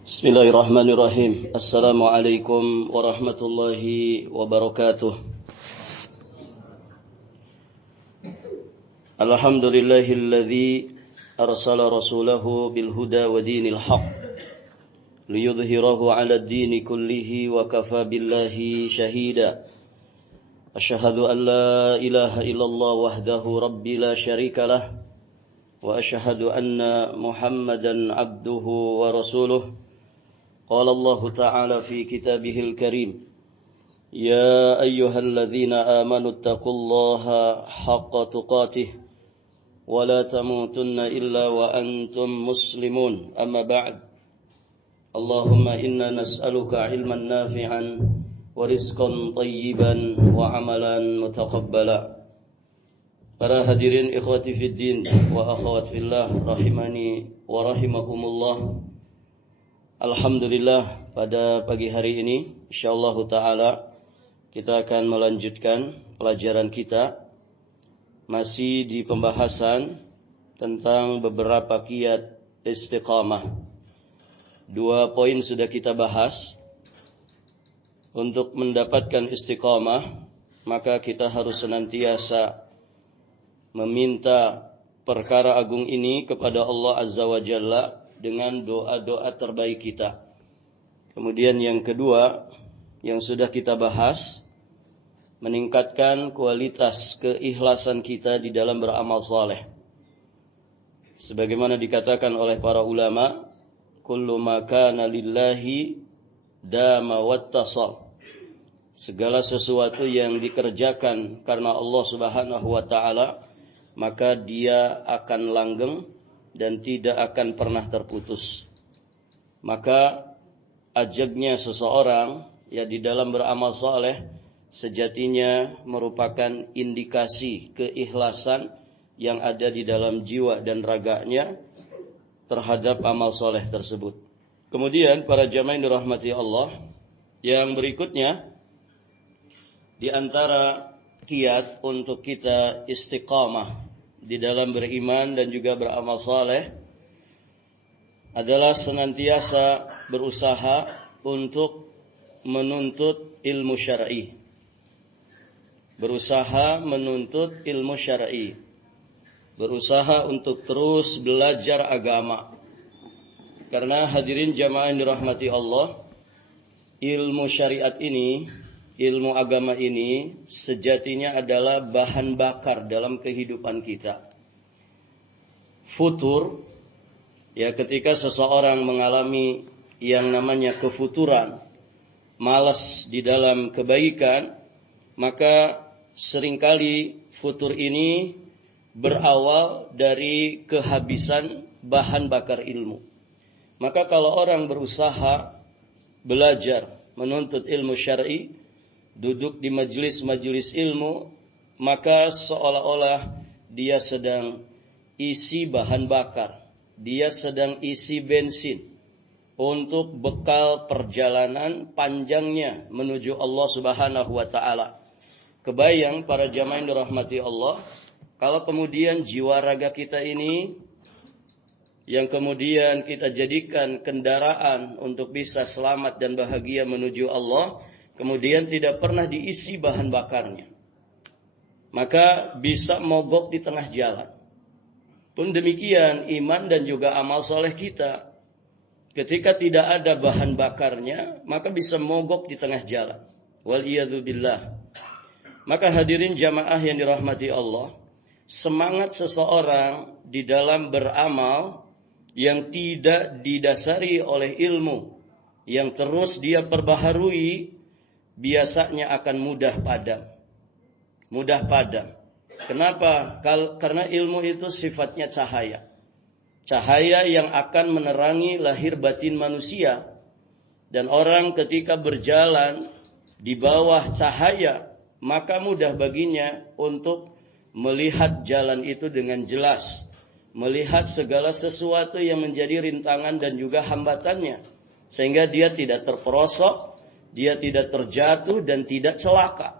Bismillahirrahmanirrahim. Assalamualaikum warahmatullahi wabarakatuh. Alhamdulillahilladzi arsala rasulahu bil huda wa dinil haqq liyudhhirahu 'ala ad-dini kullihi wa kafa billahi shahida. Asyhadu an la ilaha illallah wahdahu rabbi la syarika lah wa asyhadu anna Muhammadan 'abduhu wa rasuluh. قال الله تعالى في كتابه الكريم يا أيها الذين آمنوا اتقوا الله حق تقاته ولا تموتن إلا وأنتم مسلمون أما بعد اللهم إنا نسألك علما نافعا ورزقا طيبا وعملا متقبلا. Para hadirin ikhwati fiddin wa akhwat fillah rahimani wa rahimakumullah. Alhamdulillah, pada pagi hari ini insyaallah taala kita akan melanjutkan pelajaran kita masih di pembahasan tentang beberapa kiat istiqamah. 2 poin sudah kita bahas. Untuk mendapatkan istiqamah, maka kita harus senantiasa meminta perkara agung ini kepada Allah Azza wa Jalla dengan doa-doa terbaik kita. Kemudian yang kedua yang sudah kita bahas, meningkatkan kualitas keikhlasan kita di dalam beramal saleh. Sebagaimana dikatakan oleh para ulama, kullu ma kana lillahi dama wattasal. Segala sesuatu yang dikerjakan karena Allah Subhanahu wa taala, maka dia akan langgeng dan tidak akan pernah terputus. Maka ajaknya seseorang ya di dalam beramal saleh sejatinya merupakan indikasi keikhlasan yang ada di dalam jiwa dan raganya terhadap amal saleh tersebut. Kemudian para jamaah yang dirahmati Allah, yang berikutnya di antara kiat untuk kita istiqamah di dalam beriman dan juga beramal saleh adalah senantiasa berusaha untuk menuntut ilmu syar'i. Berusaha menuntut ilmu syar'i. Berusaha untuk terus belajar agama. Karena hadirin jamaah yang dirahmati Allah, ilmu syariat ini, ilmu agama ini sejatinya adalah bahan bakar dalam kehidupan kita. Futur, ya ketika seseorang mengalami yang namanya kefuturan, malas di dalam kebaikan, maka seringkali futur ini berawal dari kehabisan bahan bakar ilmu. Maka kalau orang berusaha belajar, menuntut ilmu syar'i, duduk di majelis-majelis ilmu, maka seolah-olah dia sedang isi bahan bakar, dia sedang isi bensin untuk bekal perjalanan panjangnya menuju Allah Subhanahu wa taala. Kebayang para jamaah yang dirahmati Allah, kalau kemudian jiwa raga kita ini yang kemudian kita jadikan kendaraan untuk bisa selamat dan bahagia menuju Allah, kemudian tidak pernah diisi bahan bakarnya, maka bisa mogok di tengah jalan. Pun demikian iman dan juga amal soleh kita, ketika tidak ada bahan bakarnya, maka bisa mogok di tengah jalan. Waliyadzubillah. Maka hadirin jamaah yang dirahmati Allah, semangat seseorang di dalam beramal yang tidak didasari oleh ilmu, yang terus dia perbaharui, biasanya akan mudah padam. Mudah padam. Kenapa? Karena ilmu itu sifatnya cahaya. Cahaya yang akan menerangi lahir batin manusia. Dan orang ketika berjalan di bawah cahaya, maka mudah baginya untuk melihat jalan itu dengan jelas. Melihat segala sesuatu yang menjadi rintangan dan juga hambatannya. Sehingga dia tidak terperosok, dia tidak terjatuh dan tidak celaka.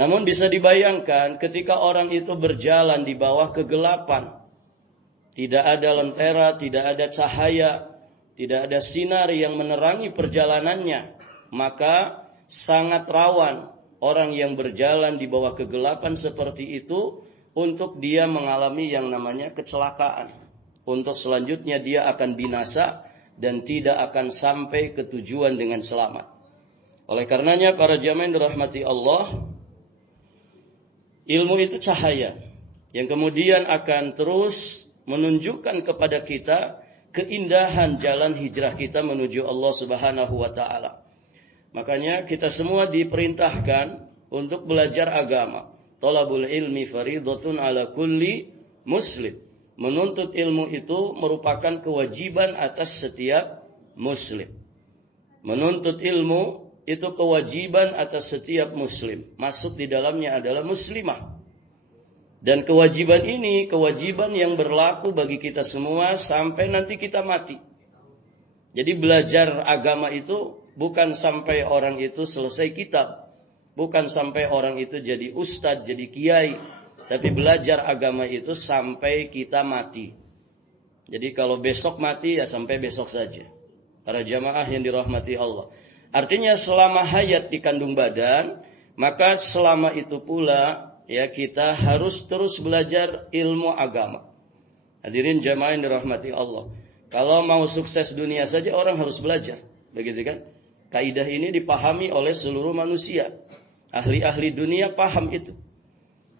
Namun bisa dibayangkan ketika orang itu berjalan di bawah kegelapan, tidak ada lentera, tidak ada cahaya, tidak ada sinar yang menerangi perjalanannya, maka sangat rawan orang yang berjalan di bawah kegelapan seperti itu untuk dia mengalami yang namanya kecelakaan. Untuk selanjutnya dia akan binasa dan tidak akan sampai ke tujuan dengan selamat. Oleh karenanya para jamaah yang dirahmati Allah, ilmu itu cahaya yang kemudian akan terus menunjukkan kepada kita keindahan jalan hijrah kita menuju Allah Subhanahu wa taala. Makanya kita semua diperintahkan untuk belajar agama. Thalabul ilmi fardhatun ala kulli muslim. Menuntut ilmu itu merupakan kewajiban atas setiap muslim. Menuntut ilmu itu kewajiban atas setiap muslim. Masuk di dalamnya adalah muslimah. Dan kewajiban ini, kewajiban yang berlaku bagi kita semua sampai nanti kita mati. Jadi belajar agama itu bukan sampai orang itu selesai kitab. Bukan sampai orang itu jadi ustadz, jadi kiai. Tapi belajar agama itu sampai kita mati. Jadi kalau besok mati ya sampai besok saja. Para jamaah yang dirahmati Allah. Artinya selama hayat di kandung badan, maka selama itu pula ya kita harus terus belajar ilmu agama. Hadirin jamaah yang dirahmati Allah. Kalau mau sukses dunia saja orang harus belajar. Begitu kan? Kaidah ini dipahami oleh seluruh manusia. Ahli-ahli dunia paham itu.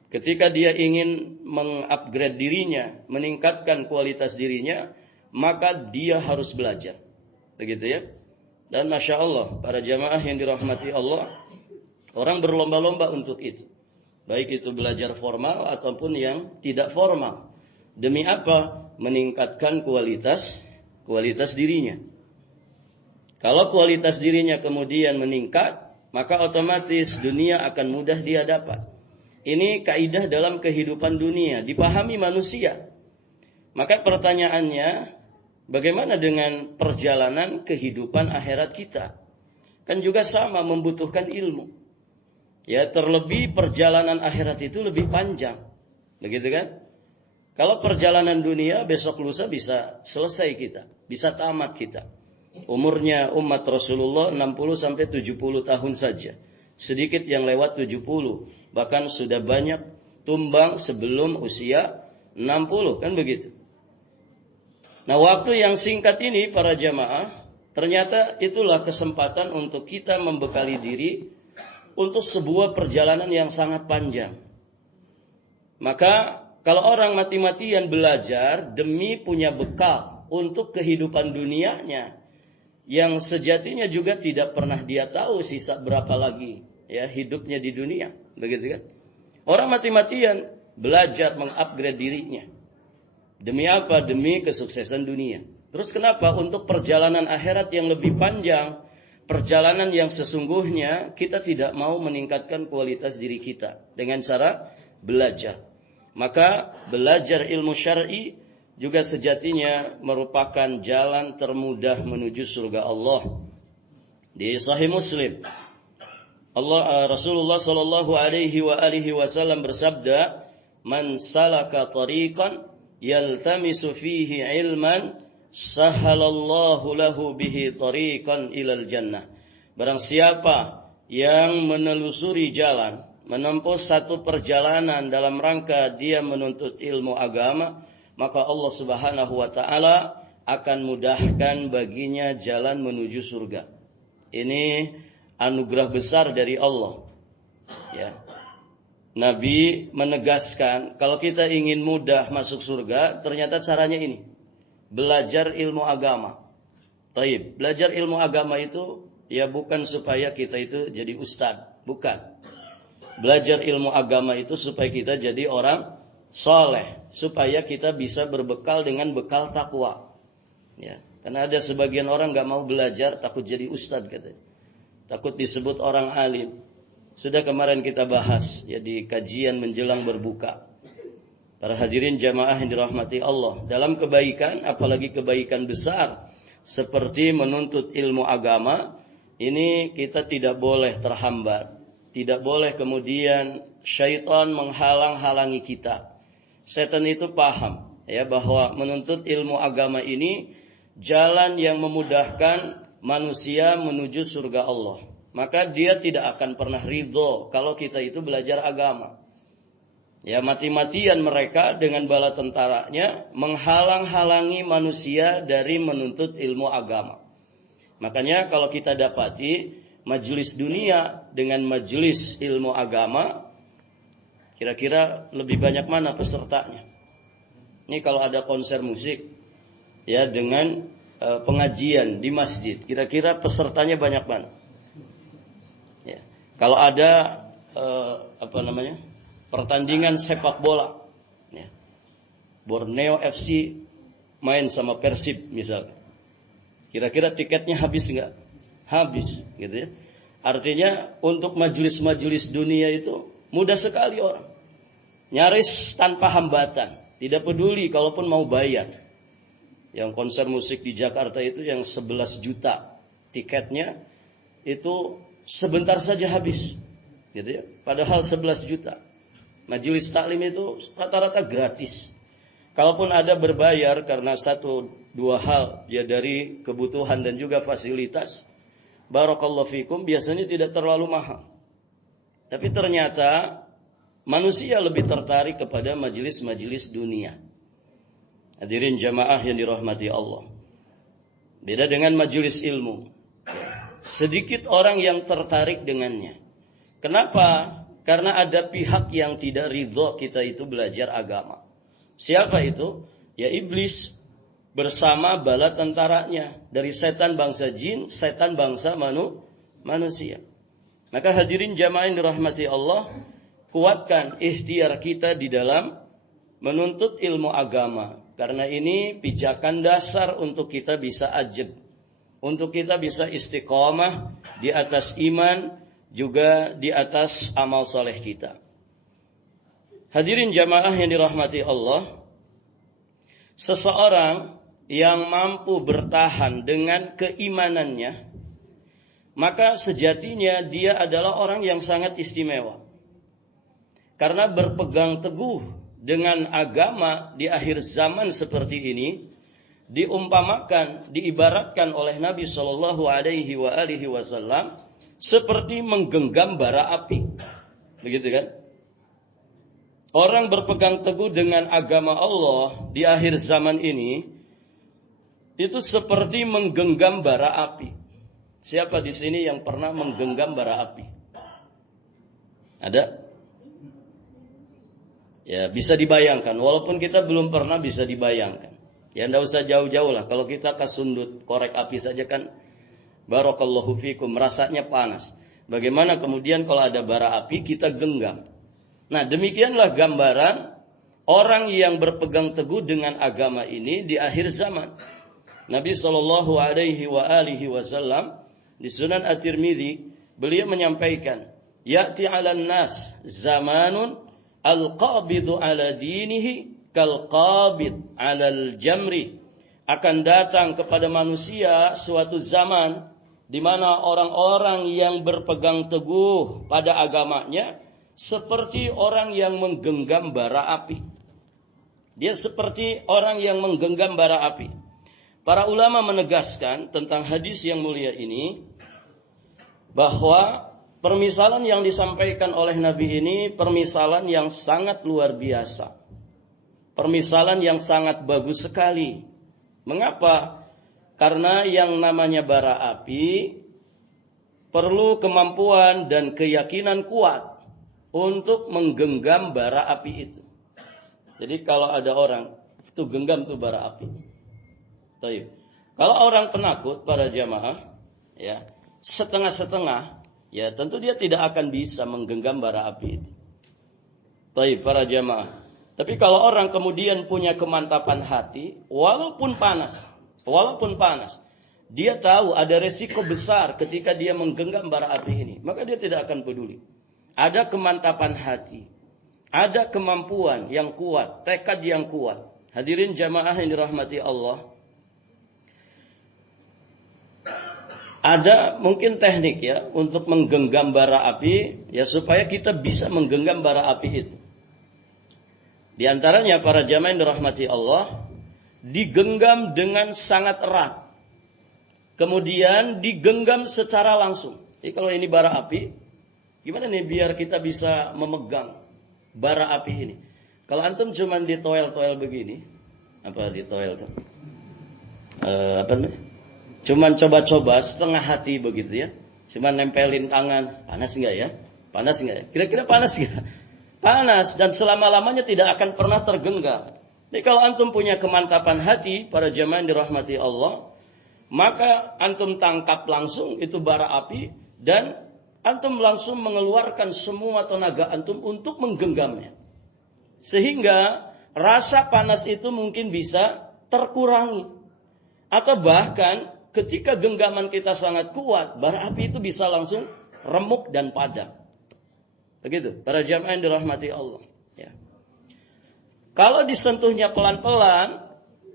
Ketika dia ingin mengupgrade dirinya, meningkatkan kualitas dirinya, maka dia harus belajar. Begitu ya? Dan Masya Allah, para jamaah yang dirahmati Allah, orang berlomba-lomba untuk itu. Baik itu belajar formal ataupun yang tidak formal. Demi apa? Meningkatkan kualitas dirinya. Kalau kualitas dirinya kemudian meningkat, maka otomatis dunia akan mudah dia dapat. Ini kaidah dalam kehidupan dunia, dipahami manusia. Maka pertanyaannya, bagaimana dengan perjalanan kehidupan akhirat kita? Kan juga sama membutuhkan ilmu. Ya, terlebih perjalanan akhirat itu lebih panjang. Begitu kan? Kalau perjalanan dunia besok lusa bisa selesai kita, bisa tamat kita. Umurnya umat Rasulullah 60 sampai 70 tahun saja. Sedikit yang lewat 70, bahkan sudah banyak tumbang sebelum usia 60, kan begitu. Nah, waktu yang singkat ini para jamaah, ternyata itulah kesempatan untuk kita membekali diri untuk sebuah perjalanan yang sangat panjang. Maka kalau orang mati-matian belajar demi punya bekal untuk kehidupan dunianya, yang sejatinya juga tidak pernah dia tahu sisa berapa lagi ya hidupnya di dunia, begitu kan? Orang mati-matian belajar mengupgrade dirinya. Demi apa? Demi kesuksesan dunia. Terus kenapa? Untuk perjalanan akhirat yang lebih panjang, perjalanan yang sesungguhnya kita tidak mau meningkatkan kualitas diri kita dengan cara belajar. Maka belajar ilmu syar'i juga sejatinya merupakan jalan termudah menuju surga Allah. Di Sahih Muslim, Rasulullah sallallahu alaihi wasallam bersabda, "Man salaka tariqan yaltamisu fihi ilman, sahalallahu lahu bihi tariqan ilal jannah." Barang siapa yang menelusuri jalan, menempuh satu perjalanan dalam rangka dia menuntut ilmu agama, maka Allah Subhanahu wa taala akan mudahkan baginya jalan menuju surga. Ini anugerah besar dari Allah. Ya. Nabi menegaskan kalau kita ingin mudah masuk surga, ternyata caranya ini. Belajar ilmu agama. Taib. Belajar ilmu agama itu ya bukan supaya kita itu jadi ustadz, bukan. Belajar ilmu agama itu supaya kita jadi orang soleh, supaya kita bisa berbekal dengan bekal takwa. Ya, karena ada sebagian orang nggak mau belajar, takut jadi ustadz katanya, takut disebut orang alim. Sudah kemarin kita bahas ya di kajian menjelang berbuka. Para hadirin jamaah yang dirahmati Allah, dalam kebaikan, apalagi kebaikan besar seperti menuntut ilmu agama, ini kita tidak boleh terhambat, tidak boleh kemudian syaitan menghalang-halangi kita. Setan itu paham ya bahwa menuntut ilmu agama ini jalan yang memudahkan manusia menuju surga Allah. Maka dia tidak akan pernah ridho kalau kita itu belajar agama. Ya, mati-matian mereka dengan bala tentaranya menghalang-halangi manusia dari menuntut ilmu agama. Makanya kalau kita dapati majelis dunia dengan majelis ilmu agama, kira-kira lebih banyak mana pesertanya? Ini kalau ada konser musik ya dengan pengajian di masjid, kira-kira pesertanya banyak mana? Ya. Kalau ada pertandingan sepak bola, ya. Borneo FC main sama Persib misalnya, kira-kira tiketnya habis nggak? Habis, gitu ya. Artinya untuk majelis-majelis dunia itu mudah sekali orang, nyaris tanpa hambatan, tidak peduli kalaupun mau bayar. Yang konser musik di Jakarta itu yang 11 juta tiketnya itu sebentar saja habis, gitu ya. Padahal 11 juta. Majelis taklim itu rata-rata gratis. Kalaupun ada berbayar karena 1-2 hal ya dari kebutuhan dan juga fasilitas, barakallahu fikum, biasanya tidak terlalu mahal. Tapi ternyata manusia lebih tertarik kepada majelis-majelis dunia. Hadirin jamaah yang dirahmati Allah. Beda dengan majelis ilmu. Sedikit orang yang tertarik dengannya. Kenapa? Karena ada pihak yang tidak ridho kita itu belajar agama. Siapa itu? Ya iblis bersama bala tentaranya. Dari setan bangsa jin, setan bangsa manusia. Maka hadirin jamaah yang dirahmati Allah, kuatkan ikhtiar kita di dalam menuntut ilmu agama. Karena ini pijakan dasar untuk kita bisa ajeg, untuk kita bisa istiqomah di atas iman, juga di atas amal soleh kita. Hadirin jamaah yang dirahmati Allah, seseorang yang mampu bertahan dengan keimanannya, maka sejatinya dia adalah orang yang sangat istimewa. Karena berpegang teguh dengan agama di akhir zaman seperti ini diumpamakan, diibaratkan oleh Nabi Shallallahu Alaihi Wasallam seperti menggenggam bara api, begitu kan? Orang berpegang teguh dengan agama Allah di akhir zaman ini itu seperti menggenggam bara api. Siapa di sini yang pernah menggenggam bara api? Ada? Ya, bisa dibayangkan. Walaupun kita belum pernah, bisa dibayangkan. Ya, enggak usah jauh-jauh lah. Kalau kita kasundut korek api saja kan, barakallahu fikum, rasanya panas. Bagaimana kemudian kalau ada bara api, kita genggam. Nah, demikianlah gambaran orang yang berpegang teguh dengan agama ini di akhir zaman. Nabi Shallallahu Alaihi Wasallam di Sunan At-Tirmidzi, beliau menyampaikan, ya'ti 'alan nas zamanun al-qabidu ala dinihi kal-qabid alal jamri. Akan datang kepada manusia suatu zaman di mana orang-orang yang berpegang teguh pada agamanya seperti orang yang menggenggam bara api. Dia seperti orang yang menggenggam bara api. Para ulama menegaskan tentang hadis yang mulia ini bahwa permisalan yang disampaikan oleh Nabi ini permisalan yang sangat luar biasa. Permisalan yang sangat bagus sekali. Mengapa? Karena yang namanya bara api perlu kemampuan dan keyakinan kuat untuk menggenggam bara api itu. Jadi kalau ada orang itu genggam tuh bara api. Taib. Kalau orang penakut, para jamaah, ya, setengah-setengah, ya tentu dia tidak akan bisa menggenggam bara api itu. Taib, para jamaah. Tapi kalau orang kemudian punya kemantapan hati, walaupun panas, dia tahu ada resiko besar ketika dia menggenggam bara api ini, maka dia tidak akan peduli. Ada kemantapan hati, ada kemampuan yang kuat, tekad yang kuat. Hadirin jamaah yang dirahmati Allah, ada mungkin teknik ya untuk menggenggam bara api, ya supaya kita bisa menggenggam bara api itu. Di antaranya para jamaah yang dirahmati Allah, digenggam dengan sangat erat. Kemudian digenggam secara langsung. Jadi kalau ini bara api, gimana nih biar kita bisa memegang bara api ini? Kalau antum cuman ditoel-toel begini, apa ditoel tuh? Apa nih? Cuman coba-coba setengah hati begitu ya. Cuman nempelin tangan, panas enggak ya? Panas enggak ya? Kira-kira panas enggak? Panas dan selama-lamanya tidak akan pernah tergenggam. Jadi kalau antum punya kemantapan hati, para jamaah yang dirahmati Allah, maka antum tangkap langsung itu bara api dan antum langsung mengeluarkan semua tenaga antum untuk menggenggamnya. Sehingga rasa panas itu mungkin bisa terkurangi. Atau bahkan ketika genggaman kita sangat kuat, bara api itu bisa langsung remuk dan padam. Begitu, para jamaah yang dirahmati Allah. Ya. Kalau disentuhnya pelan-pelan,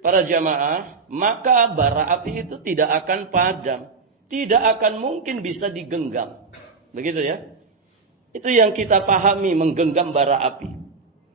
para jamaah, maka bara api itu tidak akan padam. Tidak akan mungkin bisa digenggam. Begitu ya. Itu yang kita pahami menggenggam bara api.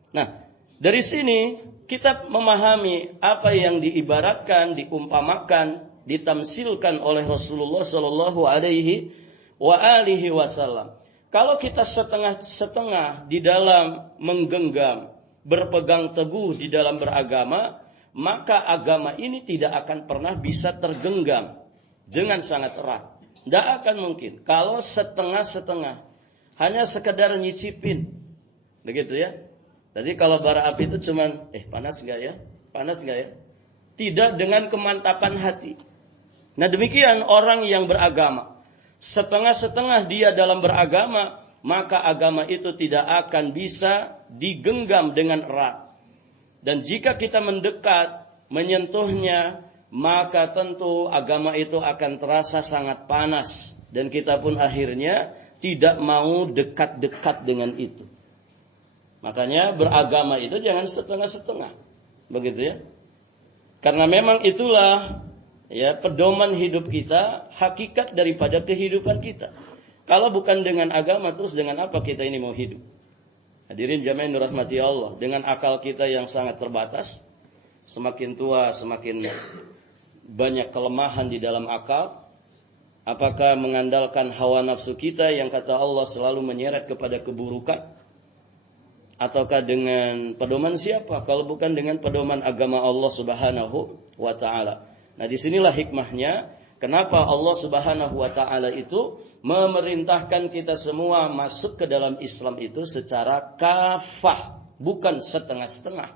Nah, dari sini kita memahami apa yang diibaratkan, diumpamakan, ditamsilkan oleh Rasulullah Sallallahu Alaihi Wasallam. Kalau kita setengah-setengah di dalam menggenggam, berpegang teguh di dalam beragama, maka agama ini tidak akan pernah bisa tergenggam dengan sangat erat. Tidak akan mungkin. Kalau setengah-setengah, hanya sekedar nyicipin, begitu ya. Jadi kalau bara api itu cuman, panas nggak ya? Panas nggak ya? Tidak dengan kemantapan hati. Nah demikian orang yang beragama. Setengah-setengah dia dalam beragama, maka agama itu tidak akan bisa digenggam dengan erat. Dan jika kita mendekat, menyentuhnya, maka tentu agama itu akan terasa sangat panas. Dan kita pun akhirnya tidak mau dekat-dekat dengan itu. Makanya beragama itu jangan setengah-setengah. Begitu ya. Karena memang itulah ya pedoman hidup kita, hakikat daripada kehidupan kita. Kalau bukan dengan agama, terus dengan apa kita ini mau hidup? Hadirin jamaah yang dirahmati Allah, dengan akal kita yang sangat terbatas, semakin tua semakin banyak kelemahan di dalam akal. Apakah mengandalkan hawa nafsu kita yang kata Allah selalu menyeret kepada keburukan? Ataukah dengan pedoman siapa? Kalau bukan dengan pedoman agama Allah Subhanahu wa taala. Nah, disinilah hikmahnya kenapa Allah Subhanahu wa taala itu memerintahkan kita semua masuk ke dalam Islam itu secara kafah, bukan setengah-setengah.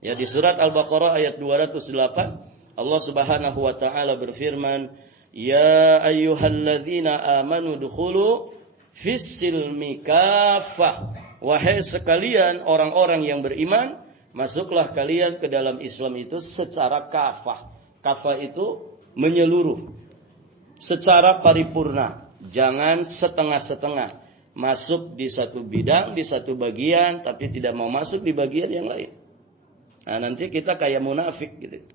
Ya, di surat Al-Baqarah ayat 208 Allah Subhanahu wa taala berfirman, "Ya ayyuhalladzina amanu dukhulu fis-silmi kafah." Wahai sekalian orang-orang yang beriman, masuklah kalian ke dalam Islam itu secara kafah. Kafah itu menyeluruh, secara paripurna. Jangan setengah-setengah. Masuk di satu bidang, di satu bagian, tapi tidak mau masuk di bagian yang lain. Nah, nanti kita kayak munafik gitu.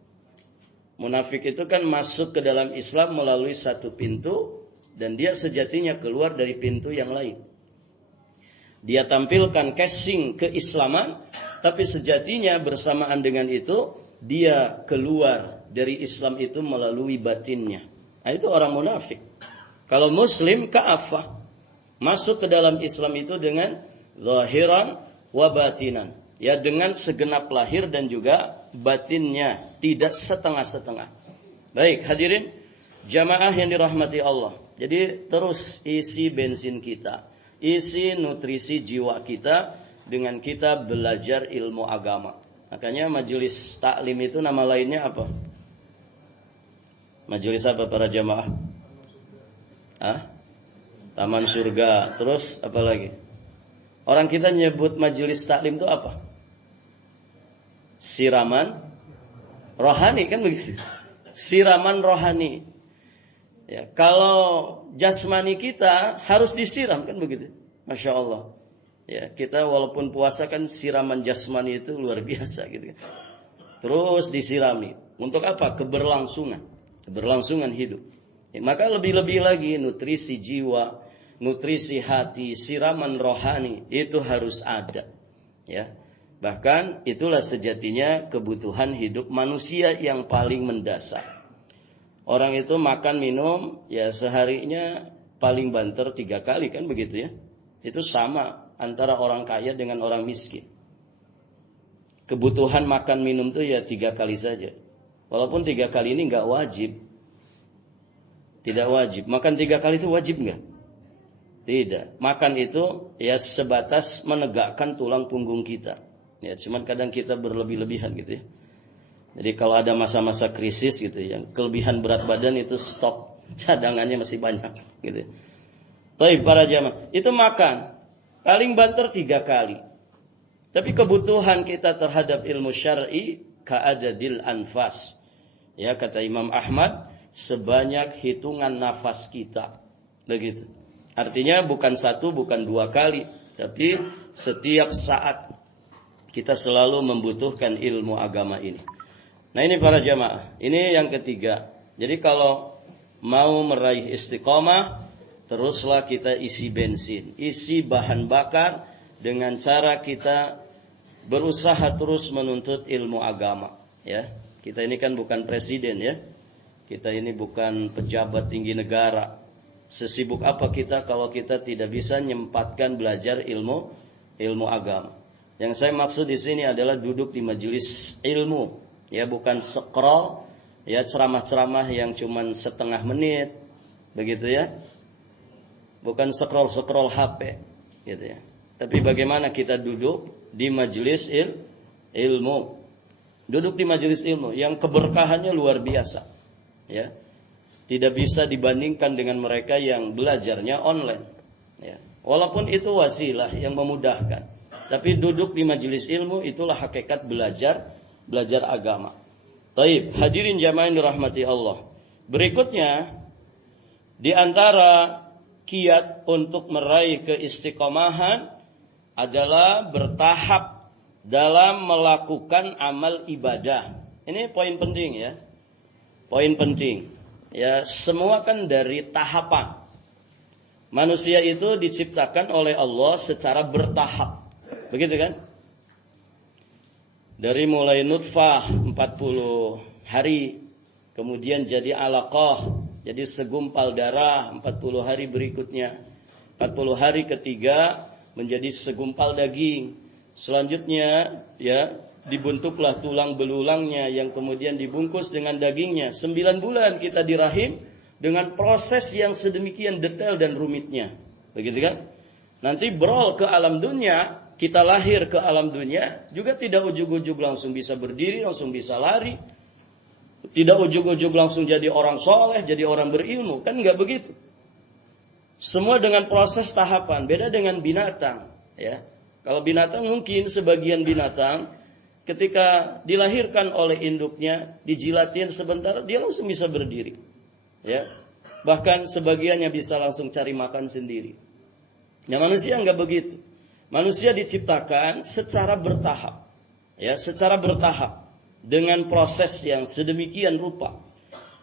Munafik itu kan masuk ke dalam Islam melalui satu pintu, dan dia sejatinya keluar dari pintu yang lain. Dia tampilkan casing keislaman, tapi sejatinya bersamaan dengan itu, dia keluar dari Islam itu melalui batinnya. Nah, itu orang munafik. Kalau muslim ka'afah, masuk ke dalam Islam itu dengan zahiran wa batinan. Ya, dengan segenap lahir dan juga batinnya, tidak setengah-setengah. Baik, hadirin jamaah yang dirahmati Allah. Jadi terus isi bensin kita, isi nutrisi jiwa kita dengan kita belajar ilmu agama. Makanya majelis taklim itu nama lainnya apa? Majelis apa para jamaah? Taman surga. Terus apa lagi? Orang kita nyebut majelis taklim itu apa? Siraman rohani, kan begitu? Siraman rohani. Ya, kalau jasmani kita harus disiram, kan begitu? Masya Allah. Ya, kita walaupun puasa kan siraman jasmani itu luar biasa gitu. Terus disirami. Untuk apa? Keberlangsungan. Keberlangsungan hidup. Ya, maka lebih-lebih lagi nutrisi jiwa, nutrisi hati, siraman rohani itu harus ada. Ya. Bahkan itulah sejatinya kebutuhan hidup manusia yang paling mendasar. Orang itu makan minum ya seharinya paling banter 3 kali kan begitu ya. Itu sama antara orang kaya dengan orang miskin. Kebutuhan makan minum itu ya 3 kali saja. Walaupun 3 kali ini nggak wajib. Tidak wajib. Makan 3 kali itu wajib nggak? Tidak. Makan itu ya sebatas menegakkan tulang punggung kita. Ya, cuman kadang kita berlebih-lebihan gitu ya. Jadi kalau ada masa-masa krisis gitu yang kelebihan berat badan itu stop, cadangannya masih banyak gitu. Tapi para jamaah, itu makan paling banter 3 kali. Tapi kebutuhan kita terhadap ilmu syar'i ka'adadil anfas. Ya kata Imam Ahmad, sebanyak hitungan nafas kita. Begitu. Artinya bukan 1, bukan 2 kali, tapi setiap saat kita selalu membutuhkan ilmu agama ini. Nah ini para jamaah, ini yang ketiga. Jadi kalau mau meraih istiqomah, teruslah kita isi bensin, isi bahan bakar dengan cara kita berusaha terus menuntut ilmu agama. Ya, kita ini kan bukan presiden ya, kita ini bukan pejabat tinggi negara. Sesibuk apa kita kalau kita tidak bisa menyempatkan belajar ilmu agama? Yang saya maksud di sini adalah duduk di majelis ilmu. Ya bukan scroll, ya ceramah-ceramah yang cuman setengah menit, begitu ya. Bukan scroll HP, gitu ya. Tapi bagaimana kita duduk di majelis ilmu. Duduk di majelis ilmu yang keberkahannya luar biasa. Ya. Tidak bisa dibandingkan dengan mereka yang belajarnya online. Ya. Walaupun itu wasilah yang memudahkan. Tapi duduk di majelis ilmu itulah hakikat belajar agama. Taib, hadirin jamaah yang dirahmati Allah. Berikutnya di antara kiat untuk meraih keistiqomahan adalah bertahap dalam melakukan amal ibadah. Ini poin penting ya. Poin penting. Ya, semua kan dari tahapan. Manusia itu diciptakan oleh Allah secara bertahap. Begitu kan? Dari mulai nutfah 40 hari, kemudian jadi alaqah, jadi segumpal darah 40 hari berikutnya. 40 hari ketiga menjadi segumpal daging. Selanjutnya ya dibentuklah tulang belulangnya yang kemudian dibungkus dengan dagingnya. 9 bulan kita di rahim dengan proses yang sedemikian detail dan rumitnya. Begitu kan? Nanti berol ke alam dunia. Kita lahir ke alam dunia juga tidak ujug-ujug langsung bisa berdiri, langsung bisa lari. Tidak ujug-ujug langsung jadi orang soleh, jadi orang berilmu. Kan enggak begitu. Semua dengan proses tahapan. Beda dengan binatang. Ya. Kalau binatang mungkin sebagian binatang ketika dilahirkan oleh induknya, dijilatin sebentar, dia langsung bisa berdiri. Ya. Bahkan sebagiannya bisa langsung cari makan sendiri. Nah manusia enggak begitu. Manusia diciptakan secara bertahap. Ya, secara bertahap. Dengan proses yang sedemikian rupa.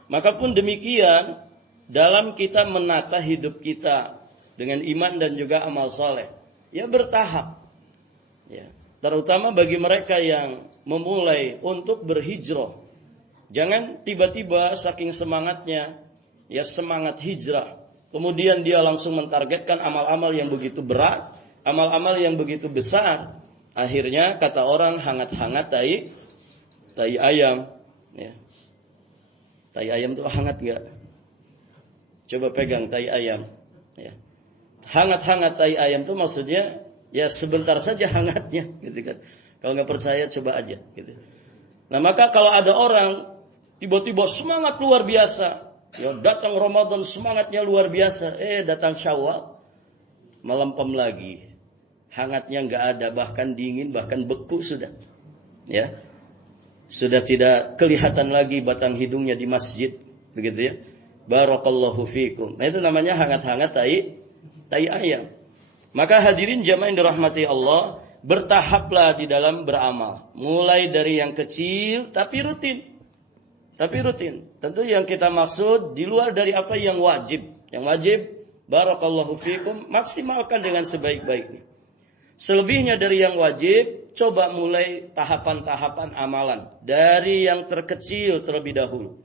Maka pun demikian, dalam kita menata hidup kita dengan iman dan juga amal soleh. Ya bertahap. Ya, terutama bagi mereka yang memulai untuk berhijrah. Jangan tiba-tiba saking semangatnya, ya semangat hijrah. Kemudian dia langsung mentargetkan amal-amal yang begitu berat. Amal-amal yang begitu besar, akhirnya kata orang hangat-hangat tai ayam. Ya. Tai ayam itu hangat enggak? Coba pegang tai ayam. Ya. Hangat-hangat tai ayam itu maksudnya ya sebentar saja hangatnya, gitu kan? Kalau nggak percaya coba aja, gitu. Nah maka kalau ada orang tiba-tiba semangat luar biasa, ya datang Ramadan semangatnya luar biasa, datang Syawal melempem lagi. Hangatnya enggak ada, bahkan dingin, bahkan beku sudah. Ya. Sudah tidak kelihatan lagi batang hidungnya di masjid, begitu ya. Barakallahu fikum. Nah itu namanya hangat-hangat tai ayam. Maka hadirin jamaah yang dirahmati Allah, bertahaplah di dalam beramal. Mulai dari yang kecil tapi rutin. Tapi rutin. Tentu yang kita maksud di luar dari apa yang wajib. Yang wajib, barakallahu fikum, maksimalkan dengan sebaik-baiknya. Selebihnya dari yang wajib, coba mulai tahapan-tahapan amalan dari yang terkecil terlebih dahulu.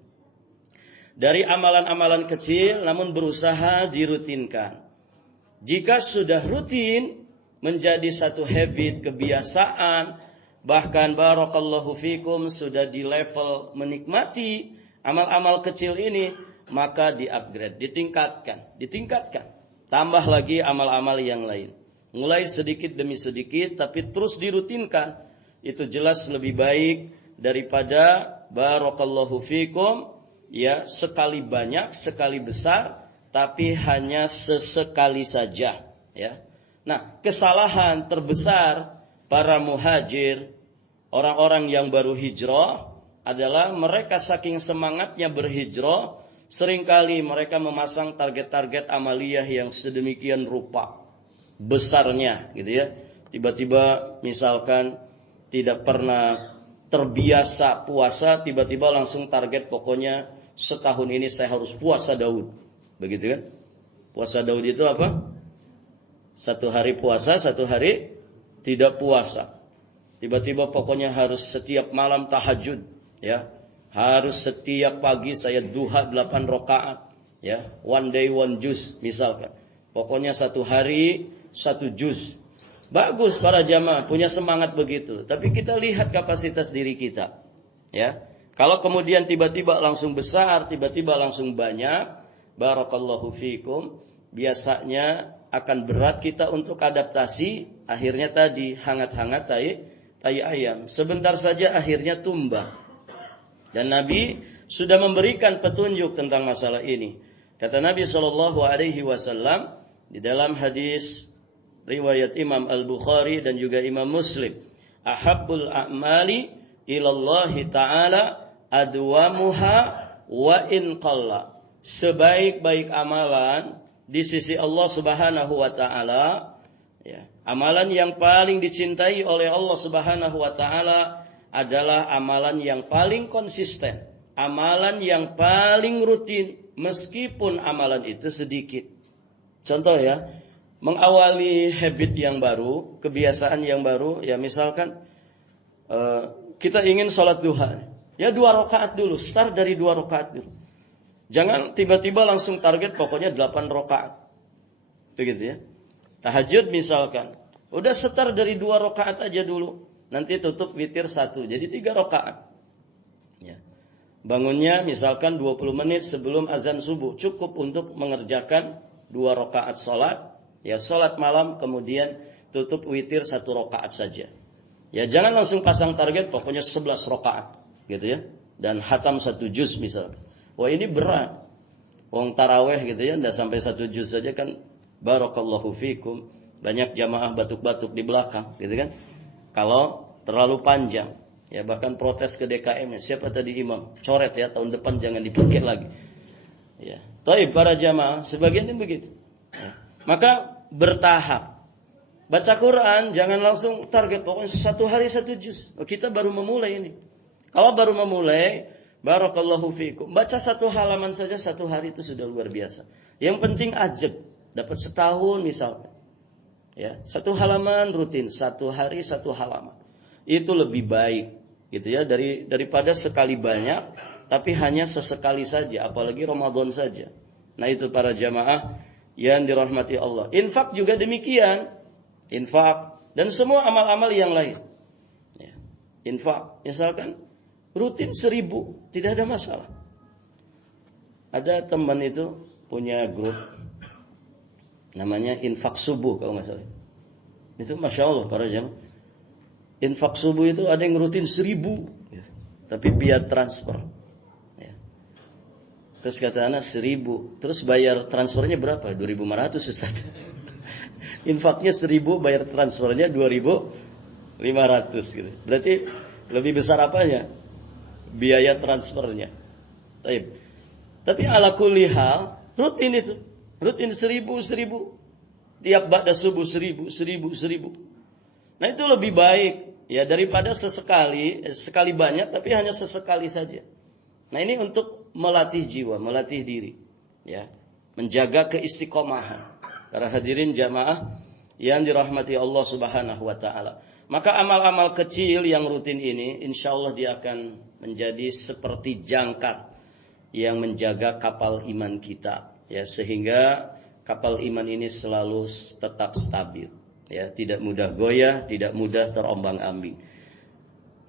Dari amalan-amalan kecil namun berusaha dirutinkan. Jika sudah rutin menjadi satu habit, kebiasaan, bahkan barakallahu fikum sudah di level menikmati amal-amal kecil ini, maka di-upgrade, ditingkatkan. Tambah lagi amal-amal yang lain. Mulai sedikit demi sedikit tapi terus dirutinkan. Itu jelas lebih baik daripada barakallahu fikum ya sekali banyak, sekali besar tapi hanya sesekali saja, ya. Nah, kesalahan terbesar para muhajir, orang-orang yang baru hijrah adalah mereka saking semangatnya berhijrah, seringkali mereka memasang target-target amaliyah yang sedemikian rupa besarnya, gitu ya. Tiba-tiba misalkan tidak pernah terbiasa puasa, tiba-tiba langsung target pokoknya setahun ini saya harus puasa Daud. Begitu kan? Puasa Daud itu apa? Satu hari puasa, satu hari tidak puasa. Tiba-tiba pokoknya harus setiap malam tahajud, ya. Harus setiap pagi saya duha 8 rakaat, ya. One day one juz misalkan. Pokoknya satu hari 1 juz. Bagus para jamaah punya semangat begitu, tapi kita lihat kapasitas diri kita, ya. Kalau kemudian tiba-tiba langsung besar, tiba-tiba langsung banyak, barakallahu fikum, biasanya akan berat kita untuk adaptasi. Akhirnya tadi hangat-hangat tai ayam, sebentar saja akhirnya tumbang. Dan Nabi sudah memberikan petunjuk tentang masalah ini. Kata Nabi SAW di dalam hadis riwayat Imam Al-Bukhari dan juga Imam Muslim, ahabbul a'mali ilallahi ta'ala adwamuha wa in qalla. Sebaik-baik amalan di sisi Allah Subhanahu wa taala, ya, amalan yang paling dicintai oleh Allah Subhanahu wa taala adalah amalan yang paling konsisten, amalan yang paling rutin meskipun amalan itu sedikit. Contoh ya, mengawali habit yang baru, kebiasaan yang baru, ya misalkan kita ingin sholat duha, ya 2 rakaat dulu, start dari 2 rakaat dulu. Jangan tiba-tiba langsung target pokoknya 8 rakaat. Begitu ya. Tahajud misalkan, udah start dari 2 rakaat aja dulu. Nanti tutup witir 1, jadi 3 rakaat. Ya. Bangunnya misalkan 20 menit sebelum azan subuh, cukup untuk mengerjakan 2 rakaat sholat. Ya, sholat malam kemudian tutup witir 1 rakaat saja. Ya, jangan langsung pasang target pokoknya 11 rakaat, gitu ya. Dan khatam 1 juz misalkan. Wah, ini berat. Wong taraweh gitu ya, enggak sampai 1 juz saja kan barakallahu fikum. Banyak jamaah batuk-batuk di belakang, gitu kan. Kalau terlalu panjang, ya bahkan protes ke DKM, siapa tadi imam? Coret ya, tahun depan jangan dipakai lagi. Ya. Tapi para jamaah sebagian ini begitu. Ya. Maka bertahap. Baca Quran jangan langsung target pokoknya 1 hari 1 juz. Oh, kita baru memulai ini. Kalau baru memulai, barakallahu fikum, baca 1 halaman saja 1 hari itu sudah luar biasa. Yang penting ajab, dapat setahun misalnya. Ya, 1 halaman rutin, 1 hari 1 halaman. Itu lebih baik, gitu ya, daripada sekali banyak tapi hanya sesekali saja, apalagi Ramadan saja. Nah, itu para jamaah yang dirahmati Allah. Infak juga demikian. Infak dan semua amal-amal yang lain. Ya. Infak, misalkan rutin 1000, tidak ada masalah. Ada teman itu punya grup, namanya infak subuh kalau nggak salah. Itu masya Allah para jamaah. Infak subuh itu ada yang rutin 1000, ya. Tapi biar transfer. Ya. Terus kata anak 1000, terus bayar transfernya berapa? 2.500 Ustaz. Infaknya 1000, bayar transfernya 2.500 gitu. Berarti lebih besar apanya? Biaya transfernya. Tapi ala kulli hal rutin itu. Rutin 1000. Tiap ba'da subuh 1000. Nah, itu lebih baik ya daripada sekali banyak tapi hanya sesekali saja. Nah, ini untuk melatih jiwa, melatih diri, ya. Menjaga keistiqomahan. Para hadirin jamaah yang dirahmati Allah Subhanahu wa taala. Maka amal-amal kecil yang rutin ini, insya Allah dia akan menjadi seperti jangkar yang menjaga kapal iman kita, ya, sehingga kapal iman ini selalu tetap stabil, ya, tidak mudah goyah, tidak mudah terombang-ambing.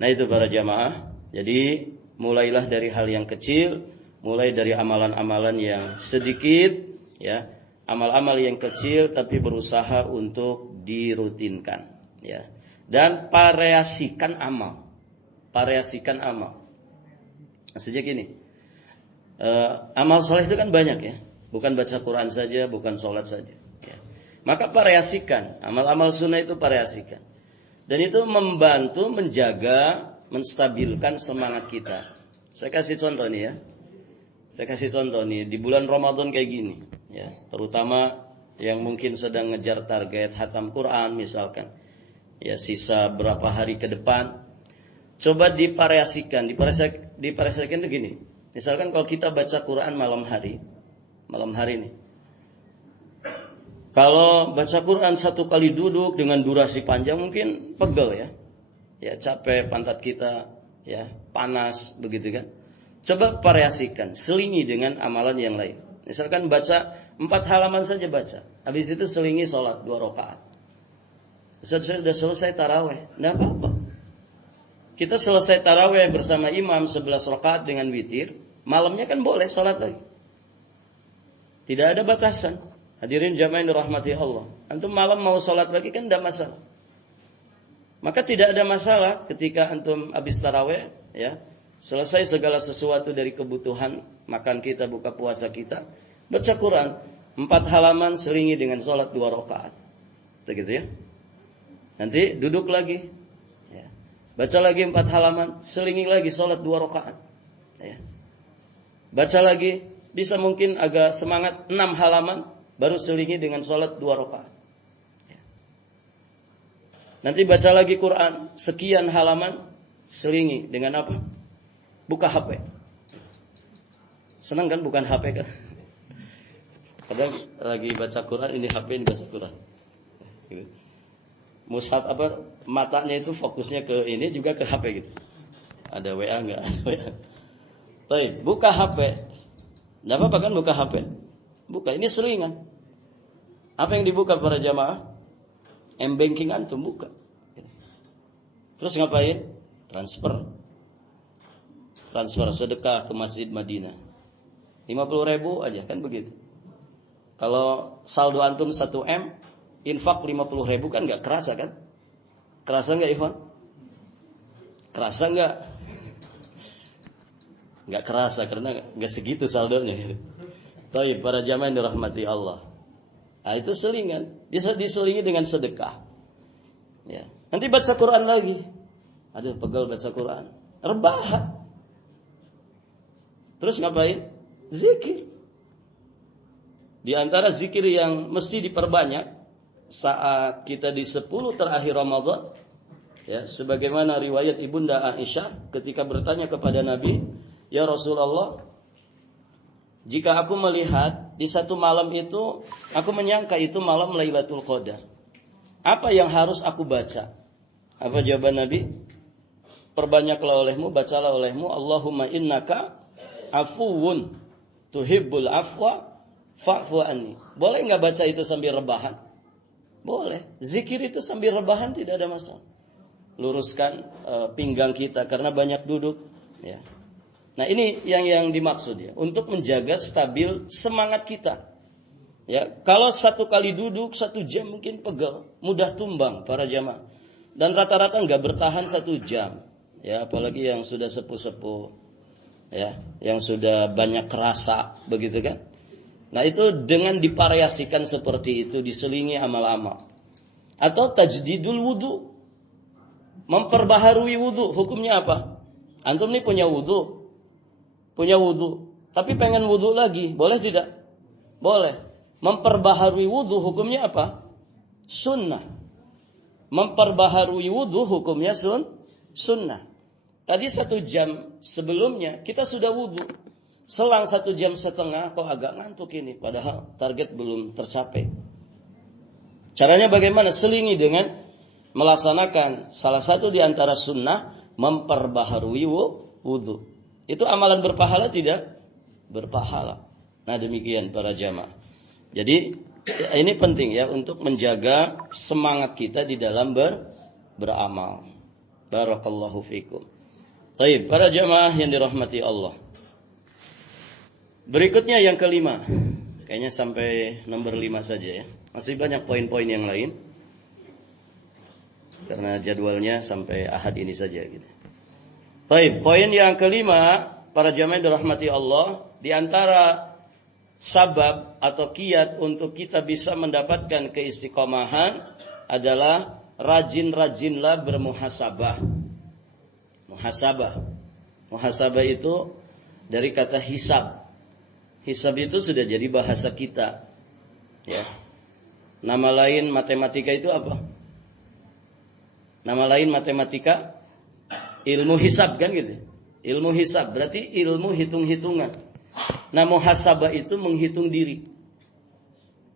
Nah itu para jamaah. Jadi mulailah dari hal yang kecil, mulai dari amalan-amalan yang sedikit, ya, amal-amal yang kecil tapi berusaha untuk dirutinkan, ya. Dan variasikan amal. Variasikan amal. Maksudnya gini, amal soleh itu kan banyak, ya. Bukan baca Quran saja, bukan sholat saja, ya. Maka variasikan. Amal-amal sunnah itu variasikan. Dan itu membantu menjaga, menstabilkan semangat kita. Saya kasih contoh nih, ya. Saya kasih contoh nih, di bulan Ramadan kayak gini, ya. Terutama yang mungkin sedang ngejar target hatam Quran misalkan. Ya, sisa berapa hari ke depan, coba divariasikan itu gini. Misalkan kalau kita baca Quran malam hari nih, kalau baca Quran satu kali duduk dengan durasi panjang mungkin pegel, ya, ya, capek pantat kita, ya, panas begitu kan. Coba variasikan, selingi dengan amalan yang lain. Misalkan baca 4 halaman saja baca, habis itu selingi sholat 2 rakaat. Sudah selesai taraweh, tidak apa-apa. Kita selesai taraweh bersama imam 11 rakaat dengan witir, malamnya kan boleh sholat lagi. Tidak ada batasan. Hadirin jamaah yang dirahmati Allah. Antum malam mau sholat lagi kan tidak masalah. Maka tidak ada masalah ketika antum habis taraweh, ya, selesai segala sesuatu dari kebutuhan makan kita, buka puasa kita, baca Quran 4 halaman selingi dengan sholat 2 rakaat. Begitu, ya. Nanti duduk lagi, ya. Baca lagi 4 halaman, selingi lagi sholat 2 rakaat, ya. Baca lagi, bisa mungkin agak semangat 6 halaman, baru selingi dengan sholat 2 rakaat, ya. Nanti baca lagi Quran sekian halaman, selingi dengan apa? Buka HP. Senang kan bukan HP kan? Kadang lagi baca Quran, ini HP, ini baca Quran, gitu. Mushaf apa, matanya itu fokusnya ke ini juga ke HP gitu. Ada WA enggak? Ada WA. Baik, buka HP. Enggak apa-apa kan buka HP? Buka, ini selingan. Apa yang dibuka para jamaah? M-banking antum buka. Terus ngapain? Transfer sedekah ke Masjid Madinah. 50.000 aja kan begitu. Kalau saldo antum 1M, infak 50.000 kan nggak kerasa kan? Kerasa nggak Ivan? Kerasa nggak? Nggak kerasa karena nggak segitu saldonya. Tapi para jamaah yang dirahmati Allah, nah itu selingan, bisa diselingi dengan sedekah. Ya. Nanti baca Quran lagi, aduh pegel baca Quran, rebahan. Terus ngapain? Zikir. Di antara zikir yang mesti diperbanyak saat kita di 10 terakhir Ramadan, ya, sebagaimana riwayat Ibunda Aisyah ketika bertanya kepada Nabi, ya Rasulullah, jika aku melihat di satu malam itu, aku menyangka itu malam Lailatul Qadar, apa yang harus aku baca? Apa jawaban Nabi? Perbanyaklah olehmu, bacalah olehmu, Allahumma innaka afuwun tuhibbul afwa fa'fu anni. Boleh nggak baca itu sambil rebahan? Boleh. Zikir itu sambil rebahan tidak ada masalah. Luruskan pinggang kita karena banyak duduk, ya. Nah, ini yang dimaksud, ya, untuk menjaga stabil semangat kita. Ya, kalau 1 kali duduk 1 jam mungkin pegel, mudah tumbang para jamaah. Dan rata-rata nggak bertahan 1 jam. Ya, apalagi yang sudah sepuh-sepuh, ya, yang sudah banyak rasa begitu kan. Nah, itu dengan divariasikan seperti itu, diselingi amal-amal. Atau tajdidul wudu, memperbaharui wudu. Hukumnya apa? Antum nih punya wudu, tapi pengen wudu lagi, boleh tidak? Boleh. Memperbaharui wudu hukumnya apa? Sunnah. Memperbaharui wudu hukumnya sunnah. Tadi 1 jam sebelumnya kita sudah wudu. Selang 1 jam setengah kok agak ngantuk ini, padahal target belum tercapai. Caranya bagaimana? Selingi dengan melaksanakan salah satu di antara sunnah, memperbaharui wudu. Itu amalan berpahala tidak? Berpahala. Nah demikian para jamaah. Jadi ini penting ya untuk menjaga semangat kita di dalam beramal. Barakallahu fikum. Baik, para jamaah yang dirahmati Allah. Berikutnya yang kelima. Kayaknya sampai nomor 5 saja ya. Masih banyak poin-poin yang lain. Karena jadwalnya sampai Ahad ini saja gitu. Baik, poin yang kelima, para jamaah yang dirahmati Allah, di antara sabab atau kiat untuk kita bisa mendapatkan keistiqomahan adalah rajin-rajinlah bermuhasabah. Muhasabah itu dari kata hisab. Hisab itu sudah jadi bahasa kita. Ya. Nama lain matematika itu apa? Nama lain matematika ilmu hisab kan gitu. Ilmu hisab berarti ilmu hitung-hitungan. Nah, muhasabah itu menghitung diri.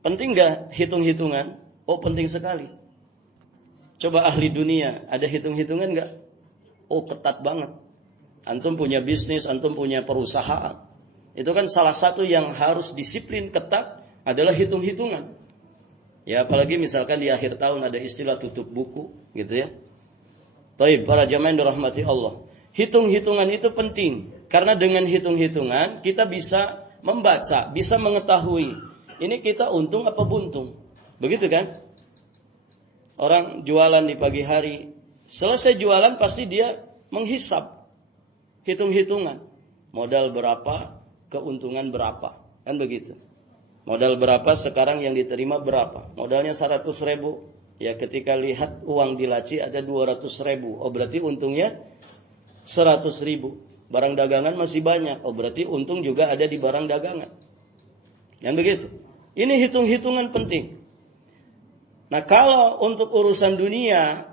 Penting gak hitung-hitungan? Oh, penting sekali. Coba ahli dunia, ada hitung-hitungan gak? Oh, ketat banget. Antum punya bisnis, antum punya perusahaan. Itu kan salah satu yang harus disiplin ketat adalah hitung-hitungan. Ya, apalagi misalkan di akhir tahun ada istilah tutup buku, gitu ya. Baik, para jamaah yang dirahmati Allah. Hitung-hitungan itu penting. Karena dengan hitung-hitungan kita bisa membaca, bisa mengetahui. Ini kita untung apa buntung. Begitu kan? Orang jualan di pagi hari. Selesai jualan pasti dia menghisap. Hitung-hitungan. Modal berapa, keuntungan berapa. Kan begitu. Modal berapa, sekarang yang diterima berapa. Modalnya 100 ribu. Ya ketika lihat uang di laci ada 200 ribu. Oh berarti untungnya 100 ribu. Barang dagangan masih banyak. Oh berarti untung juga ada di barang dagangan. Yang begitu. Ini hitung-hitungan penting. Nah kalau untuk urusan dunia,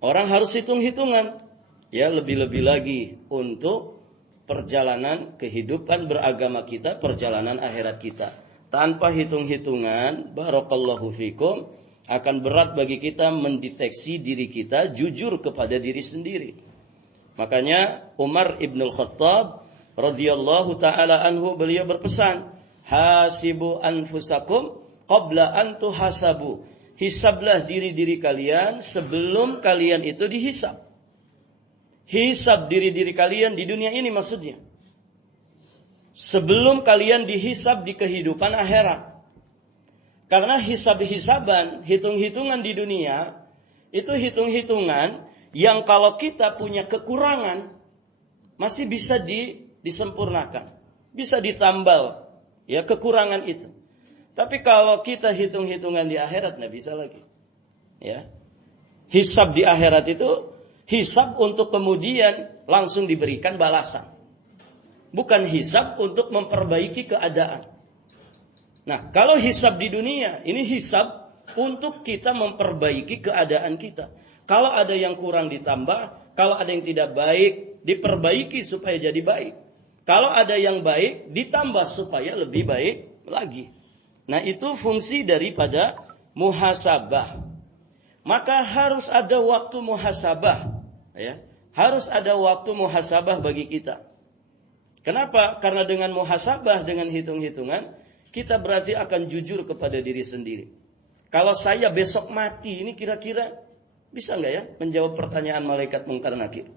orang harus hitung-hitungan. Ya lebih-lebih lagi untuk perjalanan kehidupan beragama kita, perjalanan akhirat kita. Tanpa hitung-hitungan, barakallahu fikum, akan berat bagi kita mendeteksi diri kita jujur kepada diri sendiri. Makanya Umar ibn al-Khattab radhiyallahu taala anhu beliau berpesan, hasibu anfusakum qabla an tuhasabu. Hisablah diri-diri kalian sebelum kalian itu dihisab. Hisab diri-diri kalian di dunia ini maksudnya. Sebelum kalian dihisab di kehidupan akhirat. Karena hisab-hisaban, hitung-hitungan di dunia itu hitung-hitungan yang kalau kita punya kekurangan masih bisa disempurnakan, bisa ditambal ya kekurangan itu. Tapi kalau kita hitung-hitungan di akhirat nggak bisa lagi. Ya, hisab di akhirat itu hisab untuk kemudian langsung diberikan balasan, bukan hisab untuk memperbaiki keadaan. Nah, kalau hisab di dunia ini hisab untuk kita memperbaiki keadaan kita. Kalau ada yang kurang ditambah, kalau ada yang tidak baik, diperbaiki supaya jadi baik. Kalau ada yang baik, ditambah supaya lebih baik lagi. Nah, itu fungsi daripada muhasabah. Maka harus ada waktu muhasabah. Ya. Harus ada waktu muhasabah bagi kita. Kenapa? Karena dengan muhasabah, dengan hitung-hitungan, kita berarti akan jujur kepada diri sendiri. Kalau saya besok mati, ini kira-kira bisa nggak ya menjawab pertanyaan malaikat mungkar nakir?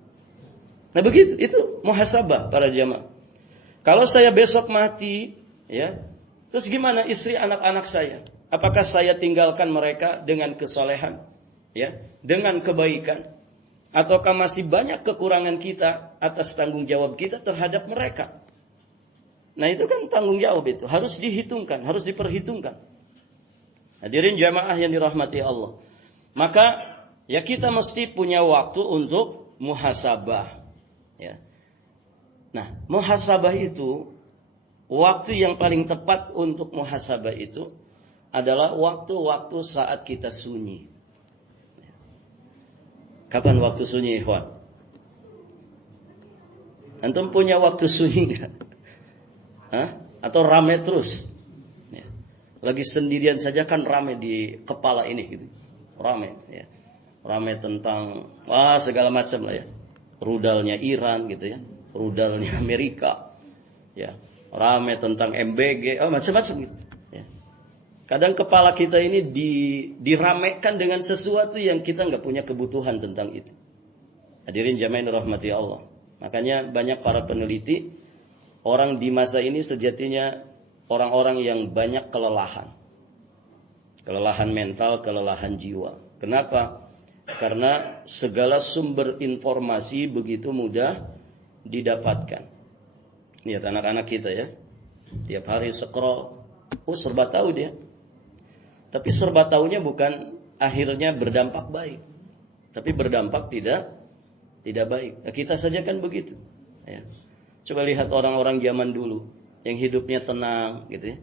Nah begitu, itu muhasabah para jamaah. Kalau saya besok mati, ya, terus gimana istri anak-anak saya? Apakah saya tinggalkan mereka dengan kesolehan, ya, dengan kebaikan, ataukah masih banyak kekurangan kita atas tanggung jawab kita terhadap mereka? Nah itu kan tanggung jawab itu harus dihitungkan, harus diperhitungkan. Hadirin jamaah yang dirahmati Allah. Maka ya kita mesti punya waktu untuk muhasabah. Ya. Nah, muhasabah itu, waktu yang paling tepat untuk muhasabah itu adalah waktu-waktu saat kita sunyi. Kapan waktu sunyi, ikhwan? Antum punya waktu sunyi enggak? Hah? Atau rame terus? Lagi sendirian saja kan rame di kepala ini gitu. Rame ya. Ramai tentang segala macam lah ya. Rudalnya Iran gitu ya, rudalnya Amerika. Ya, ramai tentang MBG, macam-macam gitu. Ya. Kadang kepala kita ini diramaikan dengan sesuatu yang kita nggak punya kebutuhan tentang itu. Hadirin jamaah rahmati Allah. Makanya banyak para peneliti, orang di masa ini sejatinya orang-orang yang banyak kelelahan. Kelelahan mental, kelelahan jiwa. Kenapa? Karena segala sumber informasi begitu mudah didapatkan. Lihat anak-anak kita ya. Tiap hari scroll. Serba tahu dia. Tapi serba tahunya bukan akhirnya berdampak baik. Tapi berdampak tidak baik. Nah, kita saja kan begitu. Ya. Coba lihat orang-orang zaman dulu yang hidupnya tenang gitu ya.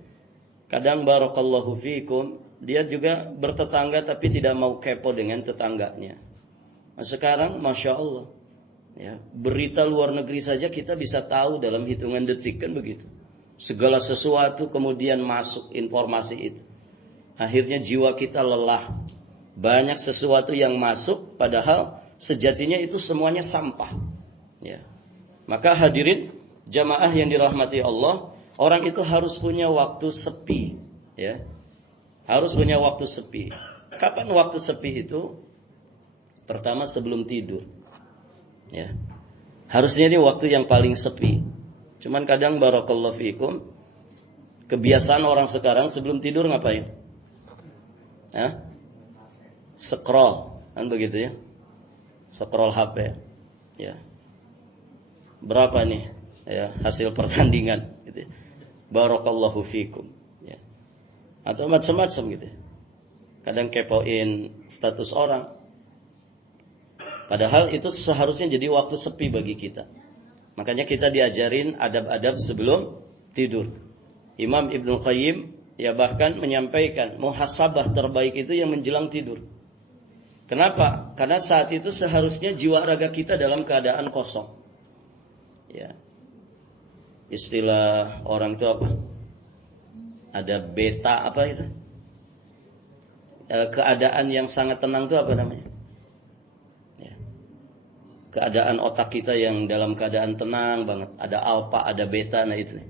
Kadang barakallahu fikum, dia juga bertetangga tapi tidak mau kepo dengan tetangganya. Nah, sekarang Masya Allah ya, berita luar negeri saja kita bisa tahu dalam hitungan detik, kan begitu. Segala sesuatu kemudian masuk informasi itu. Akhirnya jiwa kita lelah. Banyak sesuatu yang masuk padahal sejatinya itu semuanya sampah. Ya. Maka hadirin jamaah yang dirahmati Allah, orang itu harus punya waktu sepi, ya. Harus punya waktu sepi. Kapan waktu sepi itu? Pertama sebelum tidur. Ya. Harusnya ini waktu yang paling sepi. Cuman kadang barakallahu fikum, kebiasaan orang sekarang sebelum tidur ngapain? Scroll, kan begitu ya? Scroll HP. Ya. Berapa nih ya hasil pertandingan gitu ya. Barakallahu fikum ya. Atau macam-macam gitu ya. Kadang kepoin status orang. Padahal itu seharusnya jadi waktu sepi bagi kita. Makanya kita diajarin adab-adab sebelum tidur. Imam Ibnu Qayyim ya bahkan menyampaikan muhasabah terbaik itu yang menjelang tidur. Kenapa? Karena saat itu seharusnya jiwa raga kita dalam keadaan kosong. Ya. Istilah orang itu apa? Ada beta apa itu? Keadaan yang sangat tenang itu apa namanya? Ya. Keadaan otak kita yang dalam keadaan tenang banget. Ada alfa, ada beta, nah itu.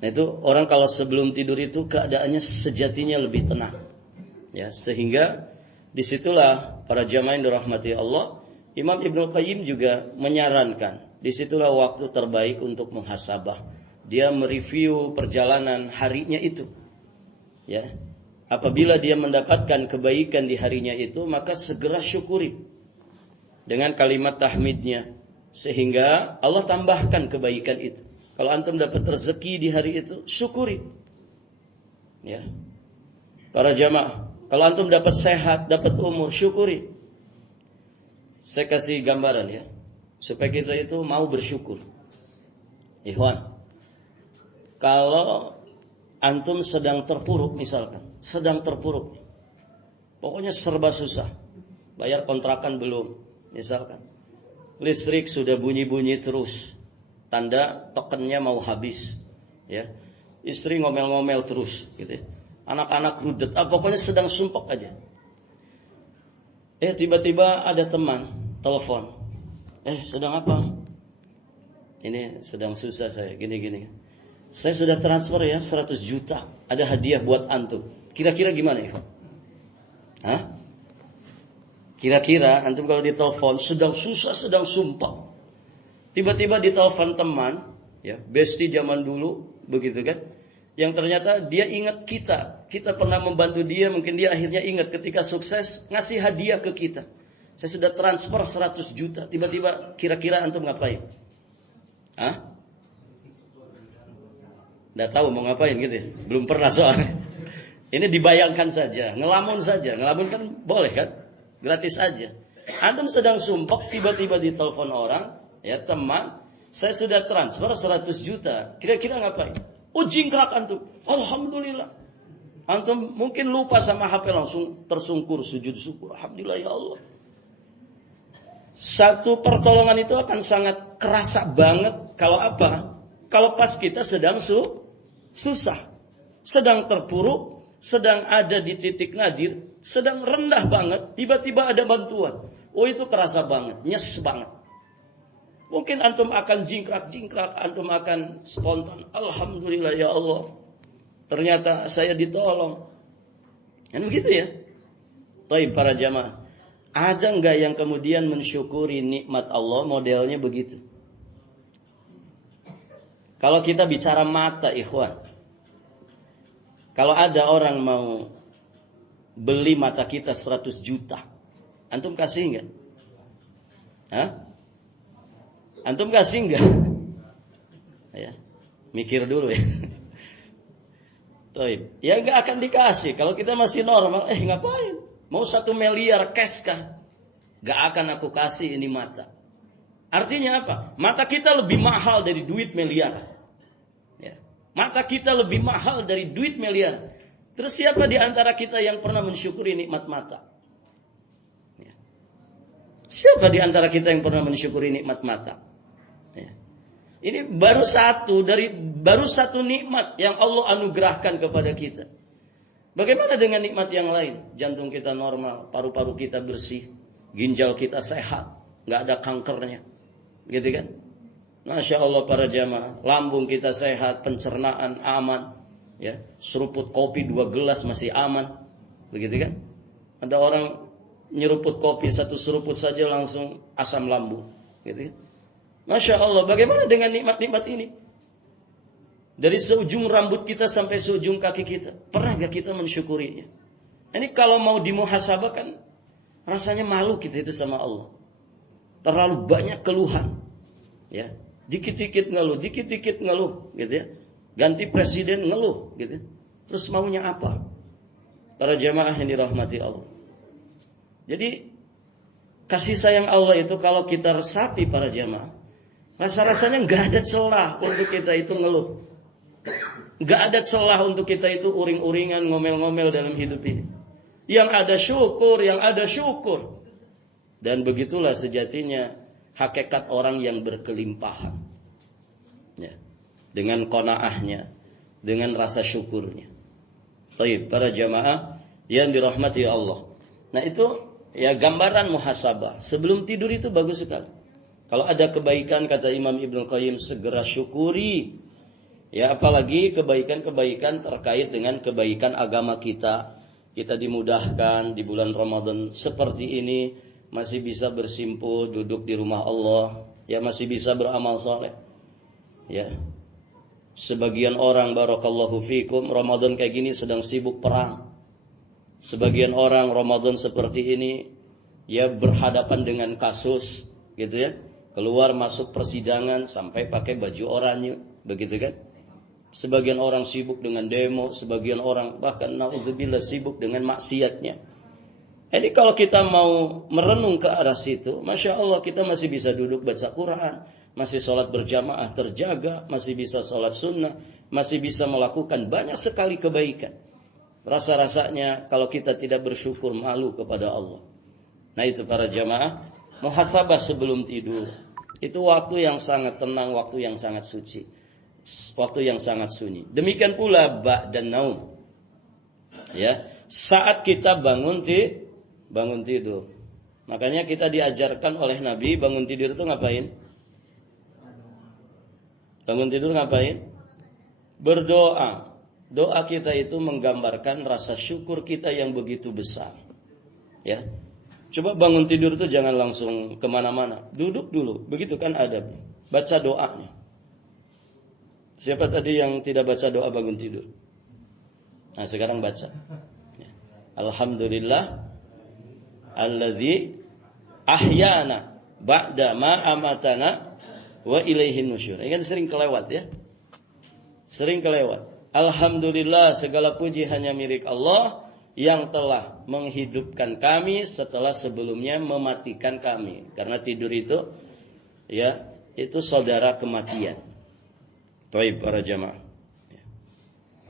Nah itu orang kalau sebelum tidur itu keadaannya sejatinya lebih tenang. Ya, sehingga disitulah para jamaah yang dirahmati Allah, Imam Ibnu Qayyim juga menyarankan, disitulah waktu terbaik untuk muhasabah. Dia mereview perjalanan harinya itu. Ya. Apabila dia mendapatkan kebaikan di harinya itu, maka segera syukuri dengan kalimat tahmidnya, sehingga Allah tambahkan kebaikan itu. Kalau antum dapat rezeki di hari itu, syukuri. Ya. Para jamaah, kalau antum dapat sehat, dapat umur, syukuri. Saya kasih gambaran ya, supaya kita itu mau bersyukur. Ikhwan, kalau antum sedang terpuruk misalkan, sedang terpuruk, pokoknya serba susah, bayar kontrakan belum, misalkan, listrik sudah bunyi-bunyi terus, tanda tokennya mau habis, ya, istri ngomel-ngomel terus, gitu ya. Anak-anak rudet, pokoknya sedang sumpek aja. Tiba-tiba ada teman telepon, sedang apa? Ini sedang susah saya, gini-gini. Saya sudah transfer ya 100 juta, ada hadiah buat antum. Kira-kira gimana ya? Kira-kira antum kalau ditelepon sedang susah, sedang sumpah. Tiba-tiba ditelepon teman, ya, bestie zaman dulu, begitu kan? Yang ternyata dia ingat kita. Kita pernah membantu dia, mungkin dia akhirnya ingat ketika sukses ngasih hadiah ke kita. Saya sudah transfer 100 juta. Tiba-tiba kira-kira antum ngapain? Nggak tahu mau ngapain gitu ya? Belum pernah soalnya. Ini dibayangkan saja, ngelamun saja. Ngelamun kan boleh kan? Gratis aja. Antum sedang sumpek, tiba-tiba ditelepon orang, ya teman, saya sudah transfer 100 juta. Kira-kira ngapain? Jingkrak antum. Alhamdulillah. Antum mungkin lupa sama HP, langsung tersungkur sujud syukur. Alhamdulillah ya Allah. Satu pertolongan itu akan sangat kerasa banget kalau apa? Kalau pas kita sedang susah, sedang terpuruk, sedang ada di titik nadir, sedang rendah banget, tiba-tiba ada bantuan. Oh itu kerasa banget, nyes banget. Mungkin antum akan jingkrak-jingkrak, antum akan spontan. Alhamdulillah ya Allah, ternyata saya ditolong. Kan begitu ya? Taib para jamaah. Ada enggak yang kemudian mensyukuri nikmat Allah modelnya begitu? Kalau kita bicara mata ikhwan. Kalau ada orang mau beli mata kita 100 juta. Antum kasih enggak? Hah? Antum kasih enggak? Ya. Mikir dulu ya. Taib. Ya enggak akan dikasih. Kalau kita masih normal, ngapain? Mau 1 miliar cash kah? Enggak akan aku kasih ini mata. Artinya apa? Mata kita lebih mahal dari duit miliar. Ya. Mata kita lebih mahal dari duit miliar. Terus siapa di antara kita yang pernah mensyukuri nikmat mata? Ya. Siapa di antara kita yang pernah mensyukuri nikmat mata? Ya. Ini baru satu nikmat yang Allah anugerahkan kepada kita. Bagaimana dengan nikmat yang lain? Jantung kita normal, paru-paru kita bersih, ginjal kita sehat, nggak ada kankernya, gitu kan? Masya Allah para jamaah, lambung kita sehat, pencernaan aman, ya, seruput kopi 2 gelas masih aman, begitu kan? Ada orang nyeruput kopi 1 seruput saja langsung asam lambung, gitu kan? Masya Allah, bagaimana dengan nikmat-nikmat ini? Dari seujung rambut kita sampai seujung kaki kita. Pernah gak kita mensyukurinya? Ini kalau mau dimuhasabah kan rasanya malu kita itu sama Allah. Terlalu banyak keluhan. Ya, dikit-dikit ngeluh, dikit-dikit ngeluh, gitu ya. Ganti presiden ngeluh, gitu. Terus maunya apa? Para jamaah yang dirahmati Allah. Jadi kasih sayang Allah itu kalau kita resapi para jamaah, rasa-rasanya nggak ada celah untuk kita itu ngeluh. Nggak ada celah untuk kita itu uring-uringan, ngomel-ngomel dalam hidup ini. Yang ada syukur. Dan begitulah sejatinya hakikat orang yang berkelimpahan. Ya. Dengan qanaahnya, dengan rasa syukurnya. Baik, para jamaah yang dirahmati Allah. Nah itu ya gambaran muhasabah. Sebelum tidur itu bagus sekali. Kalau ada kebaikan kata Imam Ibnu Qayyim segera syukuri. Ya apalagi kebaikan-kebaikan terkait dengan kebaikan agama kita. Kita dimudahkan di bulan Ramadan seperti ini. Masih bisa bersimpuh duduk di rumah Allah. Ya masih bisa beramal saleh. Ya. Sebagian orang barakallahu fikum Ramadan kayak gini sedang sibuk perang. Sebagian orang Ramadan seperti ini ya berhadapan dengan kasus gitu ya. Keluar masuk persidangan sampai pakai baju oranye, begitu kan? Sebagian orang sibuk dengan demo, sebagian orang bahkan naudzubillah sibuk dengan maksiatnya. Jadi kalau kita mau merenung ke arah situ, Masya Allah kita masih bisa duduk baca Quran, masih sholat berjamaah terjaga, masih bisa sholat sunnah, masih bisa melakukan banyak sekali kebaikan. Rasa-rasanya kalau kita tidak bersyukur malu kepada Allah. Nah itu para jamaah, muhasabah sebelum tidur. Itu waktu yang sangat tenang, waktu yang sangat suci. Waktu yang sangat sunyi. Demikian pula ba'dan naum. Ya, saat kita bangun tidur. Makanya kita diajarkan oleh Nabi bangun tidur itu ngapain? Bangun tidur ngapain? Berdoa. Doa kita itu menggambarkan rasa syukur kita yang begitu besar. Ya. Coba bangun tidur itu jangan langsung kemana-mana. Duduk dulu. Begitu kan adab. Baca doanya. Siapa tadi yang tidak baca doa bangun tidur? Nah sekarang baca. Ya. Alhamdulillah alladzi ahyana ba'da ma amatana wa ilaihin nusyur. Ini kan sering kelewat ya. Sering kelewat. Alhamdulillah segala puji hanya milik Allah yang telah menghidupkan kami setelah sebelumnya mematikan kami. Karena tidur itu ya, itu saudara kematian. Taib para jamaah.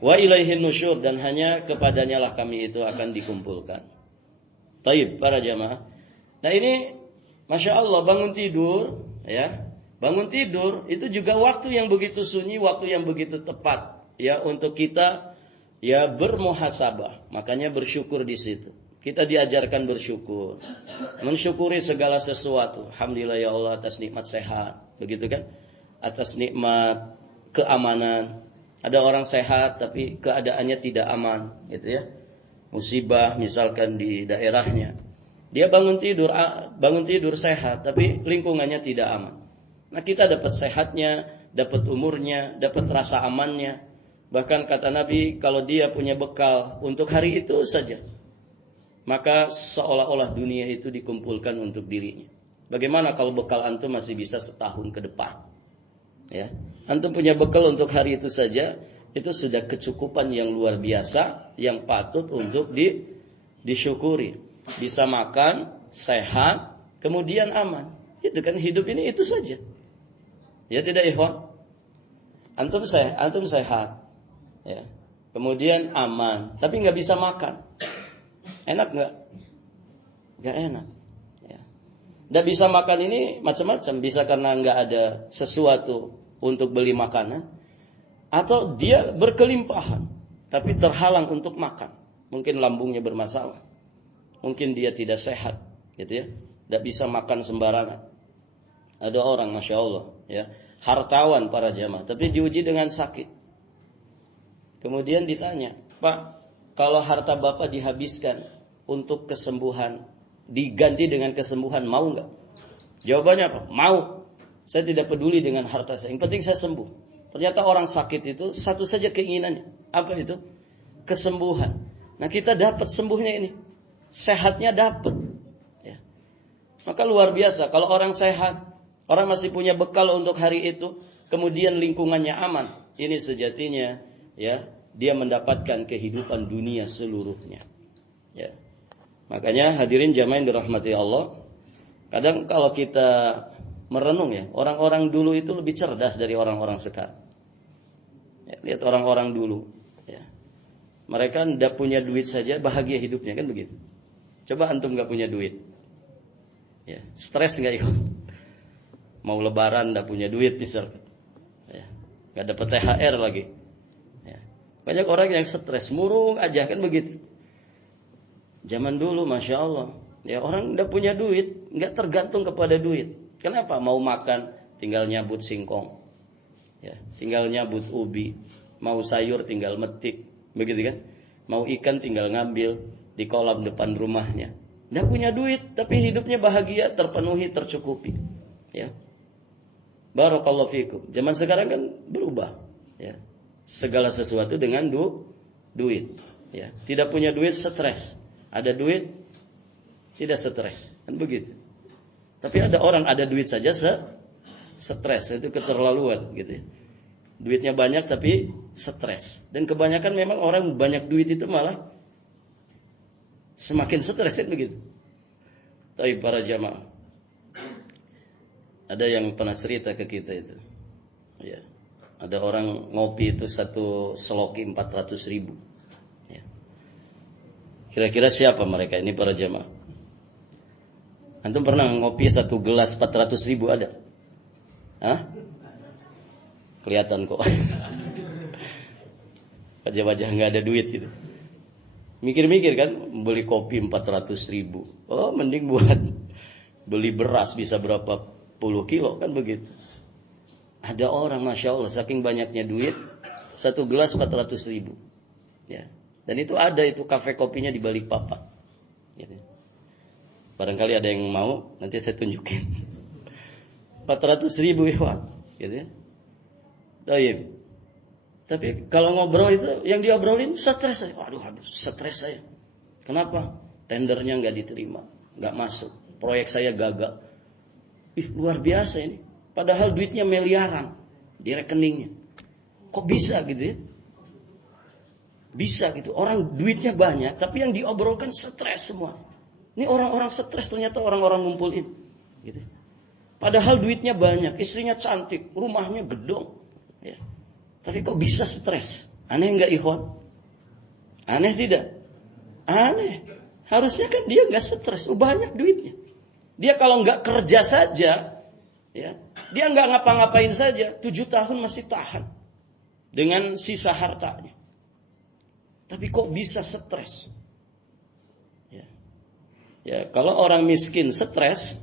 Wa ilaihin nusyur dan hanya kepadanya lah kami itu akan dikumpulkan. Taib para jamaah. Nah ini Masya Allah bangun tidur ya. Bangun tidur itu juga waktu yang begitu sunyi, waktu yang begitu tepat ya untuk kita ya bermuhasabah. Makanya bersyukur di situ. Kita diajarkan bersyukur, mensyukuri segala sesuatu. Alhamdulillah ya Allah atas nikmat sehat, begitu kan? Atas nikmat keamanan. Ada orang sehat tapi keadaannya tidak aman, gitu ya. Musibah misalkan di daerahnya. Dia bangun tidur sehat tapi lingkungannya tidak aman. Nah, kita dapat sehatnya, dapat umurnya, dapat rasa amannya. Bahkan kata Nabi, kalau dia punya bekal untuk hari itu saja, maka seolah-olah dunia itu dikumpulkan untuk dirinya. Bagaimana kalau bekal antum masih bisa setahun ke depan? Ya, antum punya bekal untuk hari itu saja, itu sudah kecukupan yang luar biasa, yang patut untuk disyukuri. Bisa makan, sehat, kemudian aman. Itu kan hidup ini itu saja. Ya tidak ikhwan? Antum sehat, ya. Kemudian aman, tapi nggak bisa makan. Enak nggak? Nggak enak. Ya. Nggak bisa makan ini macam-macam. Bisa karena nggak ada sesuatu untuk beli makanan, atau dia berkelimpahan, tapi terhalang untuk makan. Mungkin lambungnya bermasalah, mungkin dia tidak sehat, gitu ya. Nggak bisa makan sembarangan. Ada orang, masya Allah, ya, hartawan para jamaah, tapi diuji dengan sakit. Kemudian ditanya, Pak, kalau harta Bapak dihabiskan untuk kesembuhan, diganti dengan kesembuhan, mau nggak? Jawabannya apa? Mau. Saya tidak peduli dengan harta saya. Yang penting saya sembuh. Ternyata orang sakit itu satu saja keinginannya. Apa itu? Kesembuhan. Nah, kita dapat sembuhnya ini. Sehatnya dapat. Ya. Maka luar biasa. Kalau orang sehat, orang masih punya bekal untuk hari itu, kemudian lingkungannya aman. Ini sejatinya, ya, dia mendapatkan kehidupan dunia seluruhnya. Ya. Makanya hadirin jamaah yang dirahmati Allah, kadang kalau kita merenung ya, orang-orang dulu itu lebih cerdas dari orang-orang sekarang. Ya, lihat orang-orang dulu, ya. Mereka tidak punya duit saja bahagia hidupnya, kan begitu. Coba antum nggak punya duit, ya, stres nggak ikut? Mau lebaran tidak punya duit misalkan, ya, nggak dapat THR lagi. Banyak orang yang stres, murung aja, kan begitu. Zaman dulu, masya Allah, ya, orang udah punya duit, nggak tergantung kepada duit. Kenapa? Mau makan, tinggal nyabut singkong, ya, tinggal nyabut ubi. Mau sayur, tinggal metik, begitu kan? Mau ikan, tinggal ngambil di kolam depan rumahnya. Nggak punya duit, tapi hidupnya bahagia, terpenuhi, tercukupi. Ya, barakallahu fikum. Zaman sekarang kan berubah, ya. Segala sesuatu dengan duit, ya. Tidak punya duit stres, ada duit tidak stres, kan begitu. Tapi ada orang ada duit saja stres, itu keterlaluan, gitu ya. Duitnya banyak tapi stres, dan kebanyakan memang orang banyak duit itu malah semakin stres, kan begitu. Tapi para jamaah, ada yang pernah cerita ke kita itu, ya. Ada orang ngopi itu satu seloki 400.000. Ya. Kira-kira siapa mereka ini para jamaah? Antum pernah ngopi satu gelas 400.000 ada? Hah? Kelihatan kok. Wajah-wajah nggak ada duit gitu. Mikir-mikir kan, beli kopi 400.000. Oh, mending buat beli beras bisa berapa puluh kilo, kan begitu. Ada orang, masya Allah, saking banyaknya duit, satu gelas 400.000. Ya. Dan itu ada, itu kafe kopinya di Balikpapan. Gitu. Barangkali ada yang mau, nanti saya tunjukin. 400.000 ya, gitu ya. Tapi kalau ngobrol itu, yang diobrolin stres saya. Waduh, stres saya. Kenapa? Tendernya nggak diterima, nggak masuk. Proyek saya gagal. Luar biasa ini. Padahal duitnya miliaran di rekeningnya. Kok bisa gitu ya? Bisa gitu. Orang duitnya banyak, tapi yang diobrolkan stres semua. Ini orang-orang stres, ternyata orang-orang ngumpulin. Gitu. Padahal duitnya banyak, istrinya cantik, rumahnya gedong. Ya. Tapi kok bisa stres? Aneh nggak ikhwan? Aneh tidak? Aneh. Harusnya kan dia nggak stres, banyak duitnya. Dia kalau nggak kerja saja, ya, dia nggak ngapa-ngapain saja, 7 tahun masih tahan dengan sisa hartanya. Tapi kok bisa stres? Ya. Ya, kalau orang miskin stres,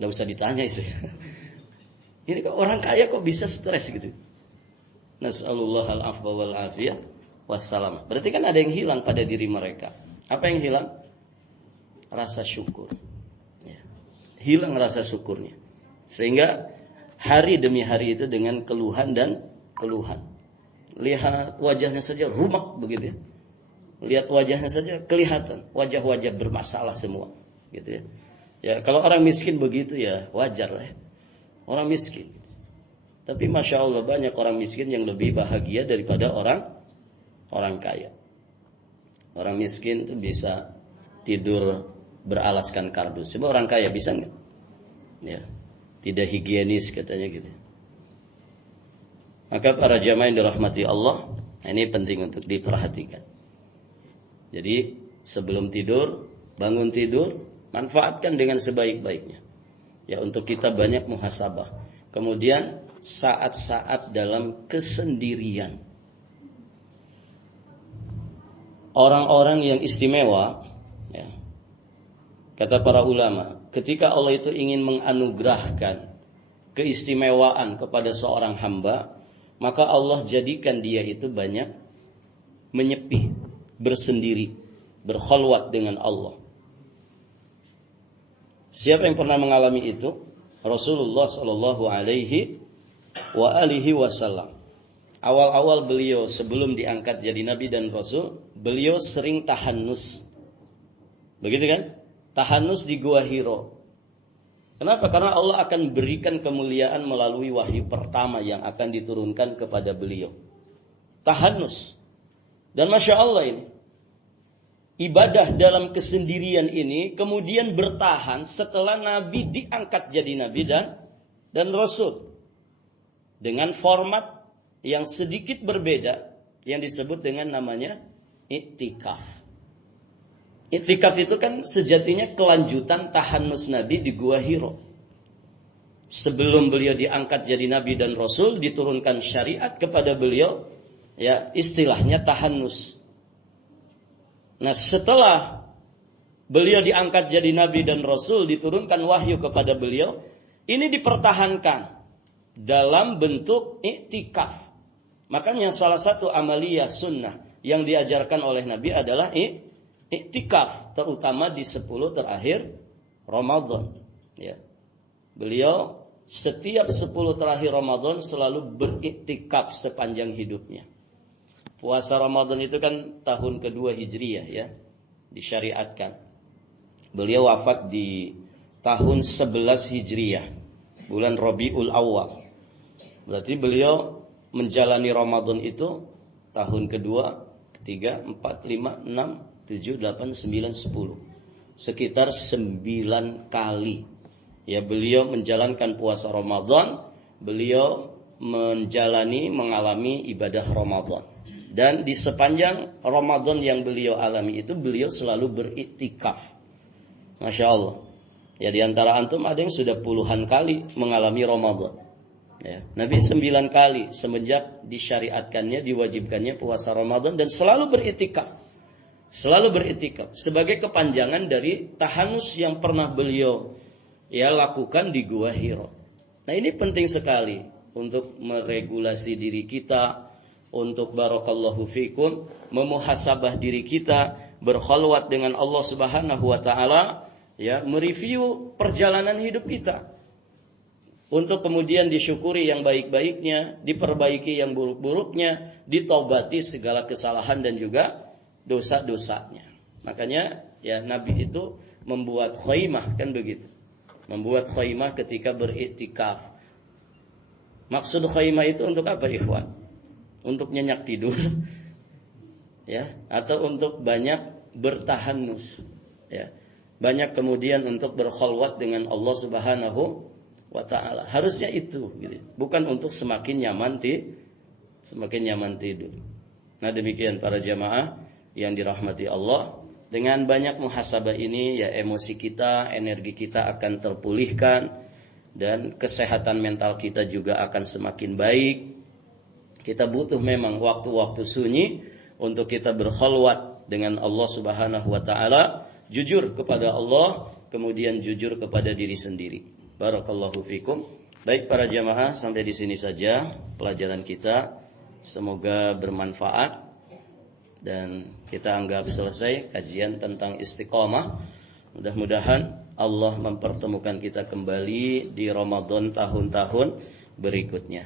nggak usah ditanya itu. Ini kok orang kaya kok bisa stres gitu. Nas'alullah al-afwa wal afiyah wassalam. Berarti kan ada yang hilang pada diri mereka. Apa yang hilang? Rasa syukur. Ya. Hilang rasa syukurnya. Sehingga hari demi hari itu dengan keluhan dan keluhan. Lihat wajahnya saja rumak begitu ya. Lihat wajahnya saja kelihatan wajah-wajah bermasalah semua, gitu ya. Ya kalau orang miskin begitu ya wajar lah ya. Orang miskin. Tapi masya Allah banyak orang miskin yang lebih bahagia daripada orang kaya. Orang miskin itu bisa tidur beralaskan kardus. Coba orang kaya bisa nggak? Ya, tidak higienis katanya gitu. Maka para jamaah yang dirahmati Allah, ini penting untuk diperhatikan. Jadi sebelum tidur, bangun tidur, manfaatkan dengan sebaik-baiknya. Ya untuk kita banyak muhasabah. Kemudian saat-saat dalam kesendirian. Orang-orang yang istimewa, ya, kata para ulama, ketika Allah itu ingin menganugerahkan keistimewaan kepada seorang hamba, maka Allah jadikan dia itu banyak menyepi, bersendiri, berkhalwat dengan Allah. Siapa yang pernah mengalami itu? Rasulullah sallallahu alaihi wasallam. Awal-awal beliau sebelum diangkat jadi nabi dan rasul, beliau sering tahannus. Begitu kan? Tahannus di Gua Hiro. Kenapa? Karena Allah akan berikan kemuliaan melalui wahyu pertama yang akan diturunkan kepada beliau. Tahannus. Dan masya Allah ini, ibadah dalam kesendirian ini kemudian bertahan setelah Nabi diangkat jadi Nabi dan Rasul. Dengan format yang sedikit berbeda yang disebut dengan namanya iktikaf. Iktikaf itu kan sejatinya kelanjutan tahannus Nabi di Gua Hiro. Sebelum beliau diangkat jadi Nabi dan Rasul, diturunkan syariat kepada beliau, ya istilahnya tahannus. Nah setelah beliau diangkat jadi Nabi dan Rasul, diturunkan wahyu kepada beliau, ini dipertahankan dalam bentuk iktikaf. Makanya salah satu amaliyah sunnah yang diajarkan oleh Nabi adalah iktikaf, terutama di 10 terakhir Ramadan. Ya. Beliau setiap 10 terakhir Ramadan selalu beriktikaf sepanjang hidupnya. Puasa Ramadan itu kan tahun kedua Hijriyah ya, disyariatkan. Beliau wafat di tahun 11 Hijriyah, bulan Rabiul Awwal. Berarti beliau menjalani Ramadan itu tahun kedua, ketiga, 4, 5, 6, 7, 8, 9, 10. Sekitar 9 kali. Ya beliau menjalankan puasa Ramadan, beliau mengalami ibadah Ramadan. Dan di sepanjang Ramadan yang beliau alami itu, beliau selalu beriktikaf. Masya Allah. Ya di antara antum ada yang sudah puluhan kali mengalami Ramadan. Ya, Nabi 9 kali semenjak disyariatkannya, diwajibkannya puasa Ramadan dan selalu beriktikaf. Selalu beriktikaf sebagai kepanjangan dari tahannus yang pernah beliau lakukan di Gua Hiro. Nah, ini penting sekali untuk meregulasi diri kita, untuk barakallahu fikum, memuhasabah diri kita, berkhalwat dengan Allah Subhanahu wa taala, ya, mereview perjalanan hidup kita. Untuk kemudian disyukuri yang baik-baiknya, diperbaiki yang buruk-buruknya, ditobati segala kesalahan dan juga dosa-dosanya. Makanya ya Nabi itu membuat khaimah kan begitu. Membuat khaimah ketika beriktikaf. Maksud khaimah itu untuk apa ikhwan? Untuk nyenyak tidur. Ya, atau untuk banyak bertahannus. Ya. Banyak kemudian untuk berkhalwat dengan Allah Subhanahu wa ta'ala. Harusnya itu gitu. Bukan untuk semakin nyaman tidur. Nah demikian para jamaah yang dirahmati Allah. Dengan banyak muhasabah ini ya emosi kita, energi kita akan terpulihkan. Dan kesehatan mental kita juga akan semakin baik. Kita butuh memang waktu-waktu sunyi untuk kita berkhalwat dengan Allah Subhanahu wa taala, jujur kepada Allah, kemudian jujur kepada diri sendiri. Barakallahu fikum. Baik para jamaah, sampai di sini saja pelajaran kita. Semoga bermanfaat dan kita anggap selesai kajian tentang istiqomah. Mudah-mudahan Allah mempertemukan kita kembali di Ramadan tahun-tahun berikutnya.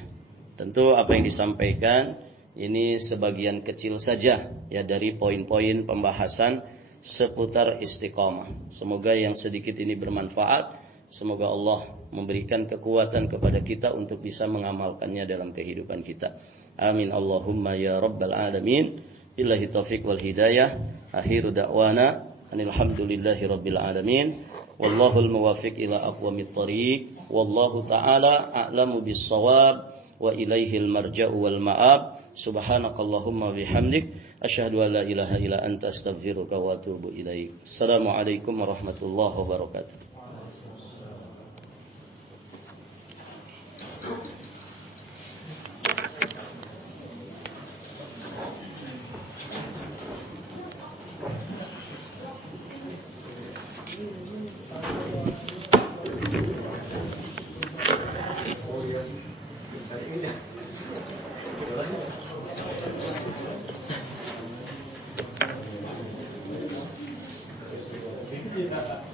Tentu apa yang disampaikan ini sebagian kecil saja ya dari poin-poin pembahasan seputar istiqomah. Semoga yang sedikit ini bermanfaat. Semoga Allah memberikan kekuatan kepada kita untuk bisa mengamalkannya dalam kehidupan kita. Amin Allahumma ya rabbal alamin. Billahi taufiq wal hidayah. Akhiru da'wana alhamdulillahi rabbil alamin. Wallahul muwafiq ila aqwamit thariq. Wallahu ta'ala a'lamu bis-shawab wa ilaihil marja'u wal ma'ab. Subhanakallahumma bihamdik asyhadu an la ilaha illa anta astaghfiruka wa atubu ilaik. Assalamualaikum warahmatullahi wabarakatuh. Tidak.